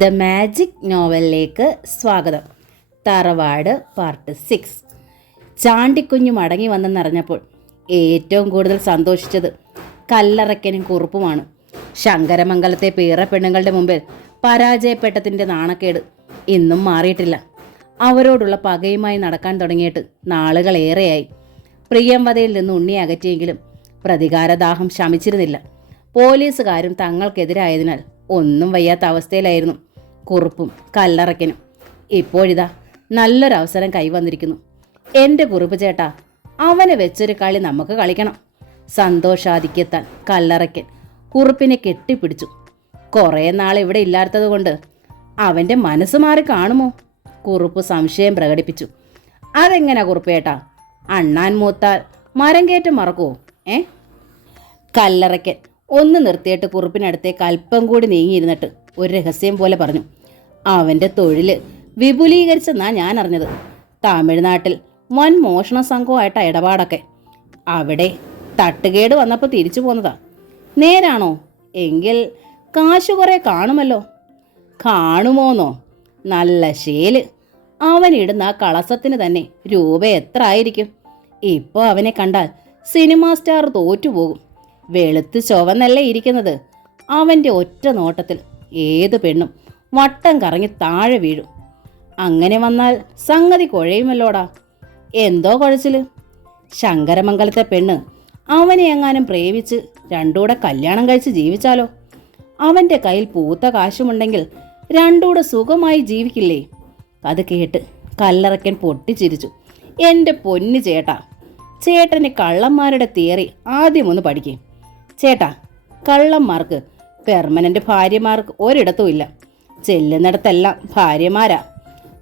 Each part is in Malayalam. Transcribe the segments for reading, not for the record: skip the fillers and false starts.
ദ മാജിക് നോവലിലേക്ക് സ്വാഗതം. തറവാട് പാർട്ട് 6. ചാണ്ടിക്കുഞ്ഞു മടങ്ങി വന്നെന്നറിഞ്ഞപ്പോൾ ഏറ്റവും കൂടുതൽ സന്തോഷിച്ചത് കല്ലറയ്ക്കനും കുറുപ്പുമാണ്. ശങ്കരമംഗലത്തെ പീറ പെണ്ണുങ്ങളുടെ മുമ്പിൽ പരാജയപ്പെട്ടതിൻ്റെ നാണക്കേട് ഇന്നും മാറിയിട്ടില്ല. അവരോടുള്ള പകയുമായി നടക്കാൻ തുടങ്ങിയിട്ട് നാളുകളേറെയായി. പ്രിയംവദയിൽ നിന്ന് ഉണ്ണിയെ അകറ്റിയെങ്കിലും പ്രതികാരദാഹം ശമിച്ചിരുന്നില്ല. പോലീസുകാരും തങ്ങൾക്കെതിരായതിനാൽ ഒന്നും വയ്യാത്ത അവസ്ഥയിലായിരുന്നു കുറുപ്പും കല്ലറയ്ക്കനും. ഇപ്പോഴിതാ നല്ലൊരവസരം കൈവന്നിരിക്കുന്നു. എൻ്റെ കുറുപ്പ് ചേട്ടാ, അവനെ വെച്ചൊരു കളി നമുക്ക് കളിക്കണം. സന്തോഷാധിക്യത്താൽ കല്ലറയ്ക്കൻ കുറുപ്പിനെ കെട്ടിപ്പിടിച്ചു. കുറേ നാൾ ഇവിടെ ഇല്ലാത്തത് കൊണ്ട് അവൻ്റെ മനസ്സ് മാറി കാണുമോ? കുറുപ്പ് സംശയം പ്രകടിപ്പിച്ചു. അതെങ്ങനെ കുറുപ്പേട്ടാ? അണ്ണാൻ മൂത്താൽ മരം കയറ്റം മറക്കുമോ? കല്ലറയ്ക്കൻ ഒന്ന് നിർത്തിയിട്ട് കുറുപ്പിനടുത്തേക്ക് അല്പം കൂടി നീങ്ങിയിരുന്നിട്ട് ഒരു രഹസ്യം പോലെ പറഞ്ഞു. അവൻ്റെ തൊഴിൽ വിപുലീകരിച്ചെന്നാ ഞാൻ അറിഞ്ഞത്. തമിഴ്നാട്ടിൽ വൻ മോഷണ സംഘവുമായിട്ടാണ് ഇടപാടൊക്കെ. അവിടെ തട്ടുകേട് വന്നപ്പോൾ തിരിച്ചു പോന്നതാ. നേരാണോ? എങ്കിൽ കാശ് കുറേ കാണുമല്ലോ. കാണുമോന്നോ? നല്ല ശേല്. അവനിടുന്ന ആ കളസത്തിന് തന്നെ രൂപ എത്ര ആയിരിക്കും? ഇപ്പോൾ അവനെ കണ്ടാൽ സിനിമാ സ്റ്റാർ തോറ്റുപോകും. വെളുത്ത് ചുവന്നല്ലേ ഇരിക്കുന്നത്. അവൻ്റെ ഒറ്റ നോട്ടത്തിൽ ഏത് പെണ്ണും വട്ടം കറങ്ങി താഴെ വീഴും. അങ്ങനെ വന്നാൽ സംഗതി കുഴയുമല്ലോടാ. എന്തോ കുഴച്ചിൽ? ശങ്കരമംഗലത്തെ പെണ്ണ് അവനെ എങ്ങാനും പ്രേമിച്ച് രണ്ടൂടെ കല്യാണം കഴിച്ച് ജീവിച്ചാലോ? അവൻ്റെ കയ്യിൽ പൂത്ത കാശുമുണ്ടെങ്കിൽ രണ്ടൂടെ സുഖമായി ജീവിക്കില്ലേ? അത് കേട്ട് കല്ലറയ്ക്കൻ പൊട്ടിച്ചിരിച്ചു. എൻ്റെ പൊന്നു ചേട്ടാ, ചേട്ടന് കള്ളന്മാരുടെ തിയറി ആദ്യമൊന്ന് പഠിക്കേ. ചേട്ടാ, കള്ളന്മാർക്ക് പെർമനൻ്റ് ഭാര്യമാർക്ക് ഒരിടത്തും ഇല്ല. ചെല്ലുന്നിടത്തെല്ലാം ഭാര്യമാരാ.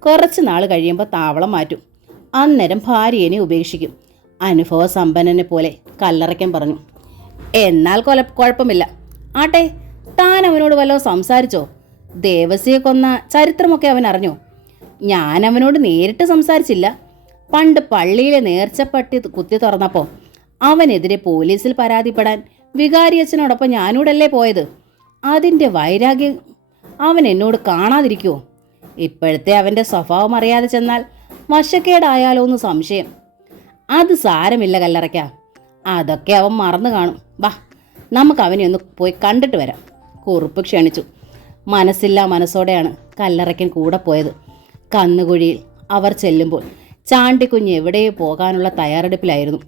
കുറച്ച് നാൾ കഴിയുമ്പോൾ താവളം മാറ്റും. അന്നേരം ഭാര്യനെ ഉപേക്ഷിക്കും. അനുഭവ സമ്പന്നനെ പോലെ കല്ലറയ്ക്കൻ പറഞ്ഞു. എന്നാൽ കുഴപ്പമില്ല. ആട്ടെ, താൻ അവനോട് വല്ലതും സംസാരിച്ചോ? ദേവസിയെ കൊന്ന ചരിത്രമൊക്കെ അവൻ അറിഞ്ഞോ? ഞാൻ അവനോട് നേരിട്ട് സംസാരിച്ചില്ല. പണ്ട് പള്ളിയിലെ നേർച്ചപ്പട്ടി കുത്തി തുറന്നപ്പോൾ അവനെതിരെ പോലീസിൽ പരാതിപ്പെടാൻ വികാരിയച്ഛനോടൊപ്പം ഞാനൂടല്ലേ പോയത്. അതിൻ്റെ വൈരാഗ്യം അവൻ എന്നോട് കാണാതിരിക്കുമോ? ഇപ്പോഴത്തെ അവൻ്റെ സ്വഭാവം അറിയാതെ ചെന്നാൽ വശക്കേടായാലോ എന്ന് സംശയം. അത് സാരമില്ല കല്ലറയ്ക്ക, അതൊക്കെ അവൻ മറന്നു കാണും. വാ, നമുക്ക് അവനെ ഒന്ന് പോയി കണ്ടിട്ട് വരാം. കുറുപ്പ് ക്ഷണിച്ചു. മനസ്സില്ലാ മനസ്സോടെയാണ് കല്ലറയ്ക്കൻ കൂടെ പോയത്. കന്നുകുഴിയിൽ അവർ ചെല്ലുമ്പോൾ ചാണ്ടിക്കുഞ്ഞ് എവിടെയോ പോകാനുള്ള തയ്യാറെടുപ്പിലായിരുന്നു.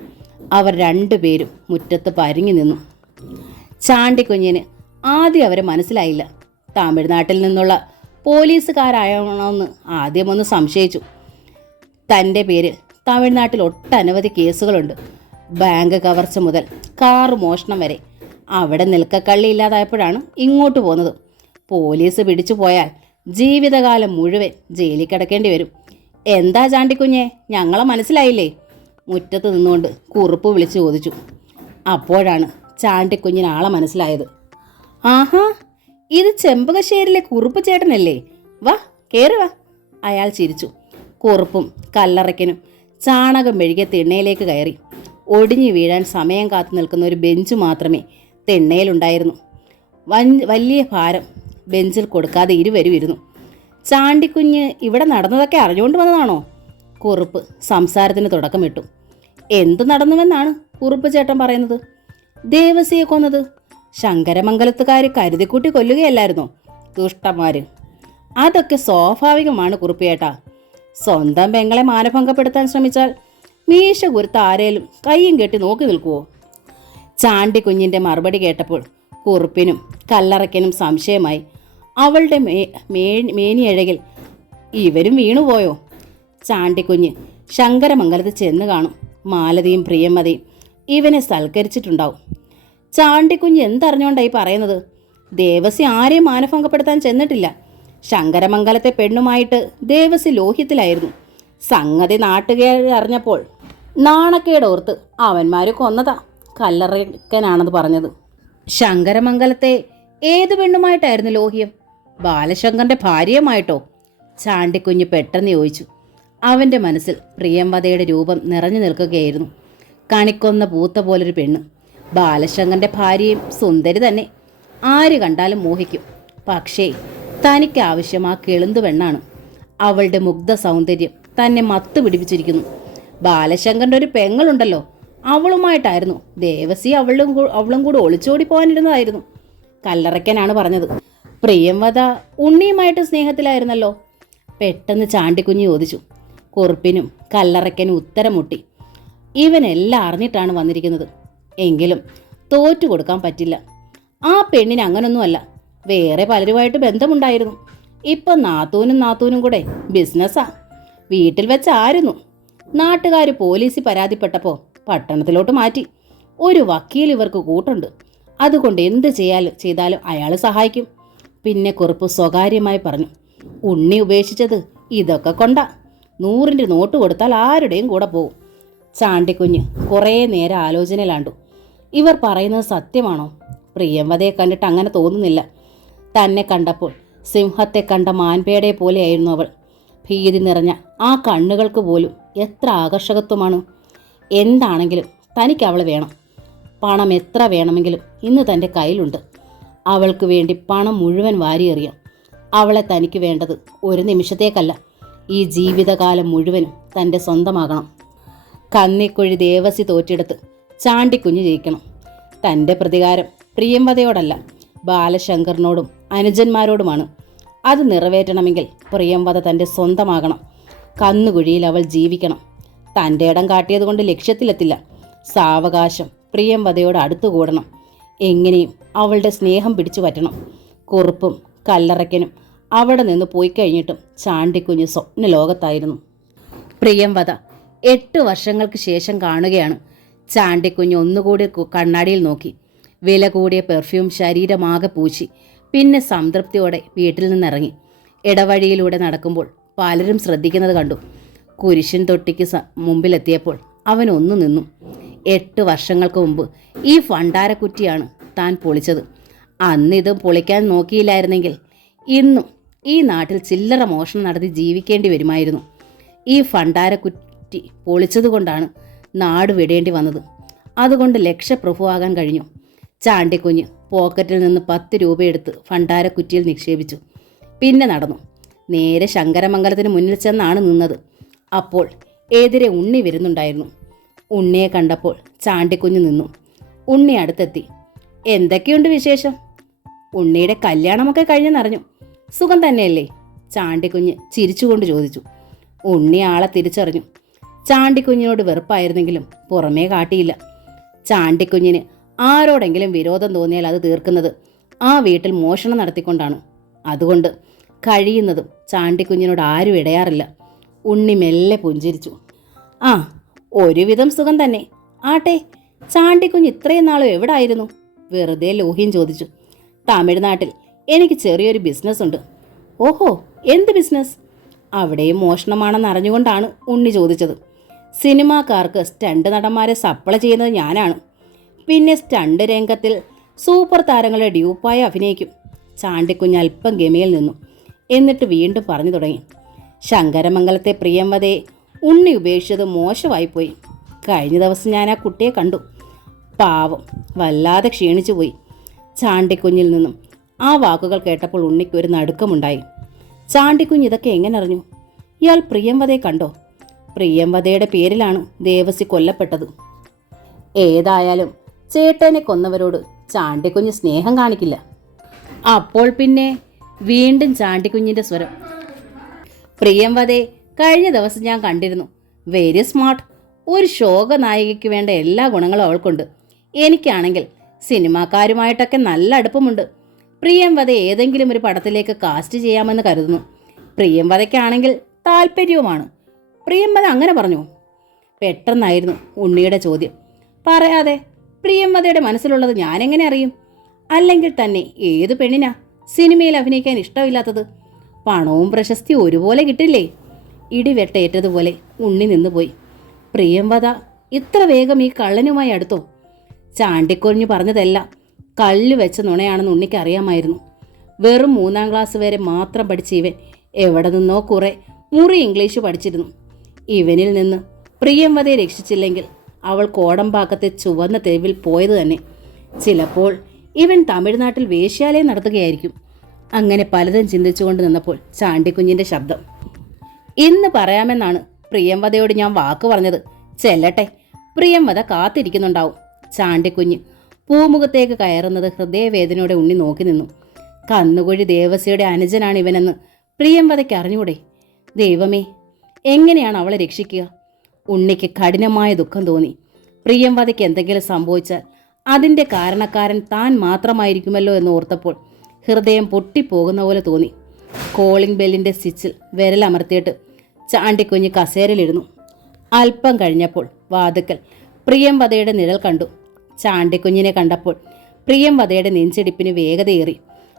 അവർ രണ്ടുപേരും മുറ്റത്ത് പരിങ്ങി നിന്നു. ചാണ്ടിക്കുഞ്ഞിന് ആദ്യം അവരെ മനസ്സിലായില്ല. തമിഴ്നാട്ടിൽ നിന്നുള്ള പോലീസുകാരായണമെന്ന് ആദ്യമൊന്ന് സംശയിച്ചു. തൻ്റെ പേരിൽ തമിഴ്നാട്ടിൽ ഒട്ടനവധി കേസുകളുണ്ട്. ബാങ്ക് കവർച്ച മുതൽ കാറ് മോഷണം വരെ. അവിടെ നിൽക്കക്കള്ളി ഇല്ലാതായപ്പോഴാണ് ഇങ്ങോട്ട് പോകുന്നത്. പോലീസ് പിടിച്ചു പോയാൽ ജീവിതകാലം മുഴുവൻ ജയിലിൽ കിടക്കേണ്ടി വരും. എന്താ ചാണ്ടിക്കുഞ്ഞെ, ഞങ്ങളെ മനസ്സിലായില്ലേ? മുറ്റത്ത് നിന്നുകൊണ്ട് കുറുപ്പ് വിളിച്ചു ചോദിച്ചു. അപ്പോഴാണ് ചാണ്ടിക്കുഞ്ഞിന് ആളെ മനസ്സിലായത്. ആഹാ, ഇത് ചെമ്പകശ്ശേരിയിലെ കുറുപ്പ് ചേട്ടനല്ലേ? വാ, കയറി വാ. അയാൾ ചിരിച്ചു. കുറുപ്പും കല്ലറയ്ക്കനും ചാണകം മെഴുകിയ തിണ്ണയിലേക്ക് കയറി. ഒടിഞ്ഞു വീഴാൻ സമയം കാത്തു നിൽക്കുന്ന ഒരു ബെഞ്ച് മാത്രമേ തിണ്ണയിലുണ്ടായിരുന്നു. വലിയ ഭാരം ബെഞ്ചിൽ കൊടുക്കാതെ ഇരുവരും ഇരുന്നു. ചാണ്ടിക്കുഞ്ഞ് ഇവിടെ നടന്നതൊക്കെ അറിഞ്ഞുകൊണ്ട് വന്നതാണോ? കുറുപ്പ് സംസാരത്തിന് തുടക്കമിട്ടു. എന്തു നടന്നുവെന്നാണ് കുറുപ്പ് ചേട്ടൻ പറയുന്നത്? ദേവസിയെ കൊന്നത് ശങ്കരമംഗലത്തുകാർ കരുതിക്കൂട്ടി കൊല്ലുകയല്ലായിരുന്നോ? ദുഷ്ടന്മാര്. അതൊക്കെ സ്വാഭാവികമാണ് കുറുപ്പിയേട്ടാ. സ്വന്തം പെങ്ങളെ മാനഭംഗപ്പെടുത്താൻ ശ്രമിച്ചാൽ മീശ കുരുത്ത ആരേലും കയ്യും കെട്ടി നോക്കി നിൽക്കുവോ? ചാണ്ടിക്കുഞ്ഞിൻ്റെ മറുപടി കേട്ടപ്പോൾ കുറുപ്പിനും കല്ലറയ്ക്കനും സംശയമായി. അവളുടെ മേനിയഴകിൽ ഇവരും വീണുപോയോ? ചാണ്ടിക്കുഞ്ഞ് ശങ്കരമംഗലത്ത് ചെന്ന് കാണും. മാലതിയും പ്രിയമതയും ഇവനെ സൽക്കരിച്ചിട്ടുണ്ടാവും. ചാണ്ടിക്കുഞ്ഞ് എന്തറിഞ്ഞുകൊണ്ടായി പറയുന്നത്? ദേവസി ആരെയും മാനഭംഗപ്പെടുത്താൻ ചെന്നിട്ടില്ല. ശങ്കരമംഗലത്തെ പെണ്ണുമായിട്ട് ദേവസി ലോഹ്യത്തിലായിരുന്നു. സംഗതി നാട്ടുകാർ അറിഞ്ഞപ്പോൾ നാണക്കേടോർത്ത് അവന്മാര് കൊന്നതാ. കല്ലറയ്ക്കനാണെന്ന് പറഞ്ഞത്. ശങ്കരമംഗലത്തെ ഏത് പെണ്ണുമായിട്ടായിരുന്നു ലോഹ്യം? ബാലശങ്കറിന്റെ ഭാര്യയുമായിട്ടോ? ചാണ്ടിക്കുഞ്ഞ് പെട്ടെന്ന് ചോദിച്ചു. അവൻ്റെ മനസ്സിൽ പ്രിയംവദയുടെ രൂപം നിറഞ്ഞു നിൽക്കുകയായിരുന്നു. കണിക്കൊന്ന പൂത്ത പോലൊരു പെണ്ണ്. ബാലശങ്കറിന്റെ ഭാര്യയും സുന്ദരി തന്നെ. ആര് കണ്ടാലും മോഹിക്കും. പക്ഷേ തനിക്ക് ആവശ്യം ആ കിളുന്തു പെണ്ണാണ്. അവളുടെ മുഗ്ധ സൗന്ദര്യം തന്നെ മത്ത് പിടിപ്പിച്ചിരിക്കുന്നു. ബാലശങ്കറിന്റെ ഒരു പെങ്ങളുണ്ടല്ലോ, അവളുമായിട്ടായിരുന്നു ദേവസി അവളും കൂടെ ഒളിച്ചോടി പോകാനിരുന്നതായിരുന്നു. കല്ലറയ്ക്കനാണ് പറഞ്ഞത്. പ്രിയംവദ ഉണ്ണിയുമായിട്ട് സ്നേഹത്തിലായിരുന്നല്ലോ. പെട്ടെന്ന് ചാണ്ടിക്കുഞ്ഞ് ചോദിച്ചു. കുറുപ്പിനും കല്ലറയ്ക്കനും ഉത്തരം മുട്ടി. ഇവനെല്ലാം അറിഞ്ഞിട്ടാണ് വന്നിരിക്കുന്നത്. എങ്കിലും തോറ്റു കൊടുക്കാൻ പറ്റില്ല. ആ പെണ്ണിന് അങ്ങനൊന്നുമല്ല, വേറെ പലരുമായിട്ട് ബന്ധമുണ്ടായിരുന്നു. ഇപ്പം നാത്തൂനും കൂടെ ബിസിനസ്സാ. വീട്ടിൽ വെച്ചായിരുന്നു. നാട്ടുകാർ പോലീസിൽ പരാതിപ്പെട്ടപ്പോൾ പട്ടണത്തിലോട്ട് മാറ്റി. ഒരു വക്കീൽ ഇവർക്ക് കൂട്ടുണ്ട്. അതുകൊണ്ട് എന്ത് ചെയ്താലും അയാൾ സഹായിക്കും. പിന്നെ കുറുപ്പ് സ്വകാര്യമായി പറഞ്ഞു, ഉണ്ണി ഉപേക്ഷിച്ചത് ഇതൊക്കെ കൊണ്ടാ. 100ന്റെ നോട്ട് കൊടുത്താൽ ആരുടെയും കൂടെ പോകും. ചാണ്ടിക്കുഞ്ഞ് കുറേ നേരം ആലോചനയിലാണ്ടു. ഇവർ പറയുന്നത് സത്യമാണോ? പ്രിയംവദയെ കണ്ടിട്ട് അങ്ങനെ തോന്നുന്നില്ല. തന്നെ കണ്ടപ്പോൾ സിംഹത്തെ കണ്ട മാൻപേടയെ പോലെയായിരുന്നു അവൾ. ഭീതി നിറഞ്ഞ ആ കണ്ണുകൾക്ക് പോലും എത്ര ആകർഷകത്വമാണ്. എന്താണെങ്കിലും തനിക്ക് അവൾ വേണം. പണം എത്ര വേണമെങ്കിലും ഇന്ന് തൻ്റെ കയ്യിലുണ്ട്. അവൾക്ക് വേണ്ടി പണം മുഴുവൻ വാരിയെറിയാം. അവളെ തനിക്ക് വേണ്ടത് ഒരു നിമിഷത്തേക്കല്ല, ഈ ജീവിതകാലം മുഴുവനും തൻ്റെ സ്വന്തമാകണം. കന്നിക്കുഴി ദേവസി തോറ്റെടുത്ത് ചാണ്ടിക്കുഞ്ഞ് ജയിക്കണം. തൻ്റെ പ്രതികാരം പ്രിയംവദയോടല്ല, ബാലശങ്കറിനോടും അനുജന്മാരോടുമാണ്. അത് നിറവേറ്റണമെങ്കിൽ പ്രിയംവദ തൻ്റെ സ്വന്തമാകണം. കന്നുകുഴിയിൽ അവൾ ജീവിക്കണം. തൻ്റെ ഇടം കാട്ടിയതുകൊണ്ട് ലക്ഷ്യത്തിലെത്തില്ല. സാവകാശം പ്രിയംവദയോട് അടുത്തുകൂടണം. എങ്ങനെയും അവളുടെ സ്നേഹം പിടിച്ചു പറ്റണം. കുറുപ്പും കല്ലറയ്ക്കനും അവിടെ നിന്ന് പോയി കഴിഞ്ഞിട്ടും ചാണ്ടിക്കുഞ്ഞ് സ്വപ്ന ലോകത്തായിരുന്നു. പ്രിയംവദ 8 വർഷങ്ങൾക്ക് ശേഷം കാണുകയാണ്. ചാണ്ടിക്കുഞ്ഞ് ഒന്നുകൂടി കണ്ണാടിയിൽ നോക്കി. വില കൂടിയ പെർഫ്യൂം ശരീരമാകെ പൂശി. പിന്നെ സംതൃപ്തിയോടെ വീട്ടിൽ നിന്നിറങ്ങി. ഇടവഴിയിലൂടെ നടക്കുമ്പോൾ പലരും ശ്രദ്ധിക്കുന്നത് കണ്ടു. കുരിശൻ തൊട്ടിക്ക് മുമ്പിലെത്തിയപ്പോൾ അവൻ ഒന്നു നിന്നു. 8 വർഷങ്ങൾക്ക് മുമ്പ് ഈ ഭണ്ഡാരക്കുറ്റിയാണ് താൻ പൊളിച്ചത്. അന്നിതും പൊളിക്കാൻ നോക്കിയില്ലായിരുന്നെങ്കിൽ ഇന്നും ഈ നാട്ടിൽ ചില്ലറ മോഷണം നടത്തി ജീവിക്കേണ്ടി വരുമായിരുന്നു. ഈ ഭണ്ഡാരക്കുറ്റി പൊളിച്ചതുകൊണ്ടാണ് നാട് വിടേണ്ടി വന്നത്. അതുകൊണ്ട് ലക്ഷപ്രഭുവാകാൻ കഴിഞ്ഞു. ചാണ്ടിക്കുഞ്ഞ് പോക്കറ്റിൽ നിന്ന് 10 രൂപയെടുത്ത് ഭണ്ഡാരക്കുറ്റിയിൽ നിക്ഷേപിച്ചു. പിന്നെ നടന്നു. നേരെ ശങ്കരമംഗലത്തിന് മുന്നിൽ ചെന്നാണ് നിന്നത്. അപ്പോൾ എതിരെ ഉണ്ണി വരുന്നുണ്ടായിരുന്നു. ഉണ്ണിയെ കണ്ടപ്പോൾ ചാണ്ടിക്കുഞ്ഞ് നിന്നു. ഉണ്ണി അടുത്തെത്തി. എന്തൊക്കെയുണ്ട് വിശേഷം? ഉണ്ണിയുടെ കല്യാണമൊക്കെ കഴിഞ്ഞെന്നറിഞ്ഞു. സുഖം തന്നെയല്ലേ? ചാണ്ടിക്കുഞ്ഞ് ചിരിച്ചുകൊണ്ട് ചോദിച്ചു. ഉണ്ണി ആളെ തിരിച്ചറിഞ്ഞു. ചാണ്ടിക്കുഞ്ഞിനോട് വെറുപ്പായിരുന്നെങ്കിലും പുറമേ കാട്ടിയില്ല. ചാണ്ടിക്കുഞ്ഞിന് ആരോടെങ്കിലും വിരോധം തോന്നിയാൽ അത് തീർക്കുന്നത് ആ വീട്ടിൽ മോഷണം നടത്തിക്കൊണ്ടാണ്. അതുകൊണ്ട് കഴിയുന്നതും ചാണ്ടിക്കുഞ്ഞിനോട് ആരും ഇടയാറില്ല. ഉണ്ണി മെല്ലെ പുഞ്ചിരിച്ചു. ആ, ഒരുവിധം സുഖം തന്നെ. ആട്ടെ, ചാണ്ടിക്കുഞ്ഞ് ഇത്രയും നാളും എവിടായിരുന്നു? വെറുതെ ലോഹ്യം ചോദിച്ചു. തമിഴ്നാട്ടിൽ എനിക്ക് ചെറിയൊരു ബിസിനസ് ഉണ്ട്. ഓഹോ, എന്ത് ബിസിനസ്? അവിടെയും മോഷണമാണെന്ന് അറിഞ്ഞുകൊണ്ടാണ് ഉണ്ണി ചോദിച്ചത്. സിനിമാക്കാർക്ക് സ്റ്റണ്ട് നടന്മാരെ സപ്ലൈ ചെയ്യുന്നത് ഞാനാണ്. പിന്നെ സ്റ്റണ്ട് രംഗത്തിൽ സൂപ്പർ താരങ്ങളെ ഡ്യൂപ്പായി അഭിനയിക്കും. ചാണ്ടിക്കുഞ്ഞ് അല്പം ഗമയിൽ നിന്നു. എന്നിട്ട് വീണ്ടും പറഞ്ഞു തുടങ്ങി. ശങ്കരമംഗലത്തെ പ്രിയംവദയെ ഉണ്ണി ഉപേക്ഷിച്ചത് മോശമായിപ്പോയി. കഴിഞ്ഞ ദിവസം ഞാൻ ആ കുട്ടിയെ കണ്ടു. പാവം, വല്ലാതെ ക്ഷീണിച്ചു പോയി. ചാണ്ടിക്കുഞ്ഞിൽ നിന്നും ആ വാക്കുകൾ കേട്ടപ്പോൾ ഉണ്ണിക്ക് ഒരു നടുക്കമുണ്ടായി. ചാണ്ടിക്കുഞ്ഞ് ഇതൊക്കെ എങ്ങനെ അറിഞ്ഞു? ഇയാൾ പ്രിയംവദയെ കണ്ടോ? പ്രിയംവദയുടെ പേരിലാണ് ദേവസി കൊല്ലപ്പെട്ടത്. ഏതായാലും ചേട്ടനെ കൊന്നവരോട് ചാണ്ടിക്കുഞ്ഞ് സ്നേഹം കാണിക്കില്ല. അപ്പോൾ പിന്നെ വീണ്ടും ചാണ്ടിക്കുഞ്ഞിൻ്റെ സ്വരം. പ്രിയംവദയെ കഴിഞ്ഞ ദിവസം ഞാൻ കണ്ടിരുന്നു. Very smart. ഒരു ശോക നായികയ്ക്ക് വേണ്ട എല്ലാ ഗുണങ്ങളും അവൾക്കുണ്ട്. എനിക്കാണെങ്കിൽ സിനിമാക്കാരുമായിട്ടൊക്കെ നല്ല അടുപ്പമുണ്ട്. പ്രിയംവദ ഏതെങ്കിലും ഒരു പടത്തിലേക്ക് കാസ്റ്റ് ചെയ്യാമെന്ന് കരുതുന്നു. പ്രിയംവദയ്ക്കാണെങ്കിൽ താല്പര്യവുമാണ്. പ്രിയംവദ അങ്ങനെ പറഞ്ഞു. പെട്ടെന്നായിരുന്നു ഉണ്ണിയുടെ ചോദ്യം. പറയാതെ പ്രിയംവദയുടെ മനസ്സിലുള്ളത് ഞാനെങ്ങനെ അറിയും? അല്ലെങ്കിൽ തന്നെ ഏത് പെണ്ണിനാ സിനിമയിൽ അഭിനയിക്കാൻ ഇഷ്ടമില്ലാത്തത്? പണവും പ്രശസ്തിയും ഒരുപോലെ കിട്ടില്ലേ? ഇടിവെട്ടേറ്റതുപോലെ ഉണ്ണി നിന്നുപോയി. പ്രിയംവദ ഇത്ര വേഗം ഈ കള്ളനുമായി അടുത്തോ? ചാണ്ടിക്കൊഞ്ഞു പറഞ്ഞതെല്ലാം കല്ല് വെച്ച നുണയാണെന്ന് ഉണ്ണിക്ക് അറിയാമായിരുന്നു. വെറും 3ാം ക്ലാസ് വരെ മാത്രം പഠിച്ച ഇവൻ എവിടെ നിന്നോ കുറെ മുറി ഇംഗ്ലീഷ് പഠിച്ചിരുന്നു. ഇവനിൽ നിന്ന് പ്രിയംവദയെ രക്ഷിച്ചില്ലെങ്കിൽ അവൾ കോടമ്പാക്കത്തെ ചുവന്ന തെരുവിൽ പോയത് തന്നെ. ചിലപ്പോൾ ഇവൻ തമിഴ്നാട്ടിൽ വേശ്യാലയം നടത്തുകയായിരിക്കും. അങ്ങനെ പലതും ചിന്തിച്ചുകൊണ്ട് നിന്നപ്പോൾ ചാണ്ടിക്കുഞ്ഞിന്റെ ശബ്ദം. ഇന്ന് പറയാമെന്നാണ് പ്രിയംവദയോട് ഞാൻ വാക്ക് പറഞ്ഞത്. ചെല്ലട്ടെ, പ്രിയംവദ കാത്തിരിക്കുന്നുണ്ടാവും. ചാണ്ടിക്കുഞ്ഞ് പൂമുഖത്തേക്ക് കയറുന്നത് ഹൃദയവേദനയോടെ ഉണ്ണി നോക്കി നിന്നു. കന്നുകുഴി ദേവസിയുടെ അനുജനാണ് ഇവനെന്ന് പ്രിയംവദയ്ക്ക് അറിഞ്ഞൂടെ? ദൈവമേ, എങ്ങനെയാണ് അവളെ രക്ഷിക്കുക? ഉണ്ണിക്ക് കഠിനമായ ദുഃഖം തോന്നി. പ്രിയംവദയ്ക്ക് എന്തെങ്കിലും സംഭവിച്ചാൽ അതിൻ്റെ കാരണക്കാരൻ താൻ മാത്രമായിരിക്കുമല്ലോ എന്ന് ഓർത്തപ്പോൾ ഹൃദയം പൊട്ടിപ്പോകുന്ന പോലെ തോന്നി. കോളിംഗ് ബെല്ലിൻ്റെ സ്വിച്ചിൽ വിരലമർത്തിയിട്ട് ചാണ്ടിക്കുഞ്ഞ് കസേരയിലിരുന്നു. അല്പം കഴിഞ്ഞപ്പോൾ വാതുക്കൽ പ്രിയംവദയുടെ നിഴൽ കണ്ടു. ചാണ്ടിക്കുഞ്ഞിനെ കണ്ടപ്പോൾ പ്രിയംവദയുടെ നെഞ്ചിടിപ്പിന് വേഗതയേറി.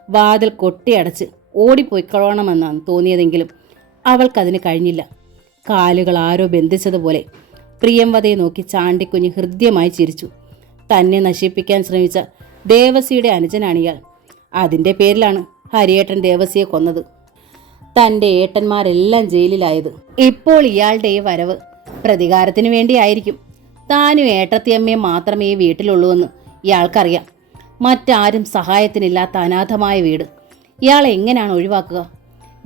വാതിൽ കൊട്ടിയടച്ച് ഓടിപ്പോയിക്കൊള്ളണമെന്നാണ് തോന്നിയതെങ്കിലും അവൾക്കതിന് കഴിഞ്ഞില്ല. കാലുകൾ ആരോ ബന്ധിച്ചതുപോലെ പ്രിയംവദയെ നോക്കി ചാണ്ടിക്കുഞ്ഞ് ഹൃദ്യമായി ചിരിച്ചു. തന്നെ നശിപ്പിക്കാൻ ശ്രമിച്ച ദേവസിയുടെ അനുജനാണിയാൾ. അതിൻ്റെ പേരിലാണ് ഹരിയേട്ടൻ ദേവസിയെ കൊന്നത്. തൻ്റെ ഏട്ടന്മാരെല്ലാം ജയിലിലായത്. ഇപ്പോൾ ഇയാളുടെ ഈ വരവ് പ്രതികാരത്തിന് വേണ്ടിയായിരിക്കും. താനും ഏട്ടത്തിയമ്മയും മാത്രമേ ഈ വീട്ടിലുള്ളൂവെന്ന് ഇയാൾക്കറിയാം. മറ്റാരും സഹായത്തിനില്ലാത്ത അനാഥമായ വീട് ഇയാളെ എങ്ങനെയാണ് ഒഴിവാക്കുക?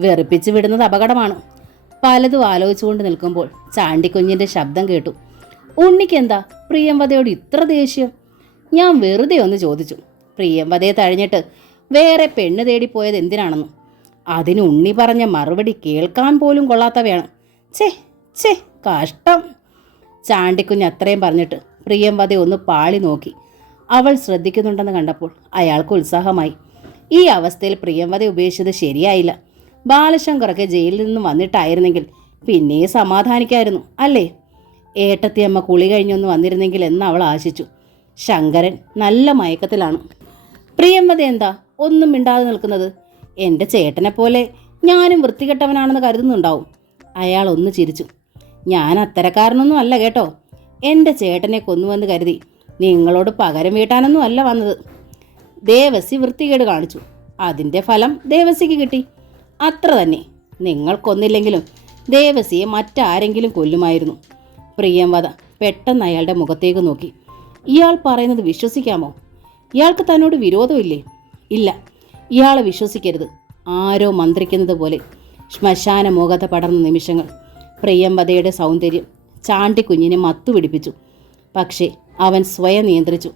വെറുപ്പിച്ച് വിടുന്നത് അപകടമാണ്. പലതും ആലോചിച്ചുകൊണ്ട് നിൽക്കുമ്പോൾ ചാണ്ടിക്കുഞ്ഞിൻ്റെ ശബ്ദം കേട്ടു. ഉണ്ണിക്കെന്താ പ്രിയംവദയോട് ഇത്ര ദേഷ്യം? ഞാൻ വെറുതെ ഒന്ന് ചോദിച്ചു. പ്രിയംവദയെ തഴഞ്ഞിട്ട് വേറെ പെണ്ണ് തേടിപ്പോയത് എന്തിനാണെന്ന്. അതിന് ഉണ്ണി പറഞ്ഞ മറുപടി കേൾക്കാൻ പോലും കൊള്ളാത്തവയാണ്. ഛേ ഛേ, കഷ്ടം. ചാണ്ടിക്കുഞ്ഞ് അത്രയും പറഞ്ഞിട്ട് പ്രിയംവദയെ ഒന്ന് പാളി നോക്കി. അവൾ ശ്രദ്ധിക്കുന്നുണ്ടെന്ന് കണ്ടപ്പോൾ അയാൾക്ക് ഉത്സാഹമായി. ഈ അവസ്ഥയിൽ പ്രിയംവദയെ ഉപേക്ഷിച്ചത് ശരിയായില്ല. ബാലശങ്കറൊക്കെ ജയിലിൽ നിന്നും വന്നിട്ടായിരുന്നെങ്കിൽ പിന്നെ സമാധാനിക്കായിരുന്നു, അല്ലേ? ഏട്ടത്തിയമ്മ കുളി കഴിഞ്ഞൊന്ന് വന്നിരുന്നെങ്കിൽ എന്ന് അവൾ ആശിച്ചു. ശങ്കരൻ നല്ല മയക്കത്തിലാണ്. പ്രിയംവദ എന്താ ഒന്നും മിണ്ടാതെ നിൽക്കുന്നത്? എൻ്റെ ചേട്ടനെ പോലെ ഞാനും വൃത്തികെട്ടവനാണെന്ന് കരുതുന്നുണ്ടാവും. അയാൾ ഒന്ന് ചിരിച്ചു. ഞാൻ അത്തരക്കാരനൊന്നും അല്ല കേട്ടോ. എൻ്റെ ചേട്ടനെ കൊന്നുവെന്ന് കരുതി നിങ്ങളോട് പകരം വീട്ടാനൊന്നും അല്ല വന്നത്. ദേവസി വൃത്തികേട് കാണിച്ചു. അതിൻ്റെ ഫലം ദേവസിക്ക് കിട്ടി. അത്ര തന്നെ. നിങ്ങൾ കൊന്നില്ലെങ്കിലും ദേവസിയെ മറ്റാരെങ്കിലും കൊല്ലുമായിരുന്നു. പ്രിയംവദ പെട്ടെന്ന് അയാളുടെ മുഖത്തേക്ക് നോക്കി. ഇയാൾ പറയുന്നത് വിശ്വസിക്കാമോ? ഇയാൾക്ക് തന്നോട് വിരോധമില്ലേ? ഇല്ല, ഇയാളെ വിശ്വസിക്കരുത്. ആരോ മന്ത്രിക്കുന്നത് പോലെ ശ്മശാന മോഹത പടർന്ന നിമിഷങ്ങൾ. പ്രിയംവദയുടെ സൗന്ദര്യം ചാണ്ടിക്കുഞ്ഞിനെ മത്തുപിടിപ്പിച്ചു. പക്ഷേ അവൻ സ്വയം നിയന്ത്രിച്ചു.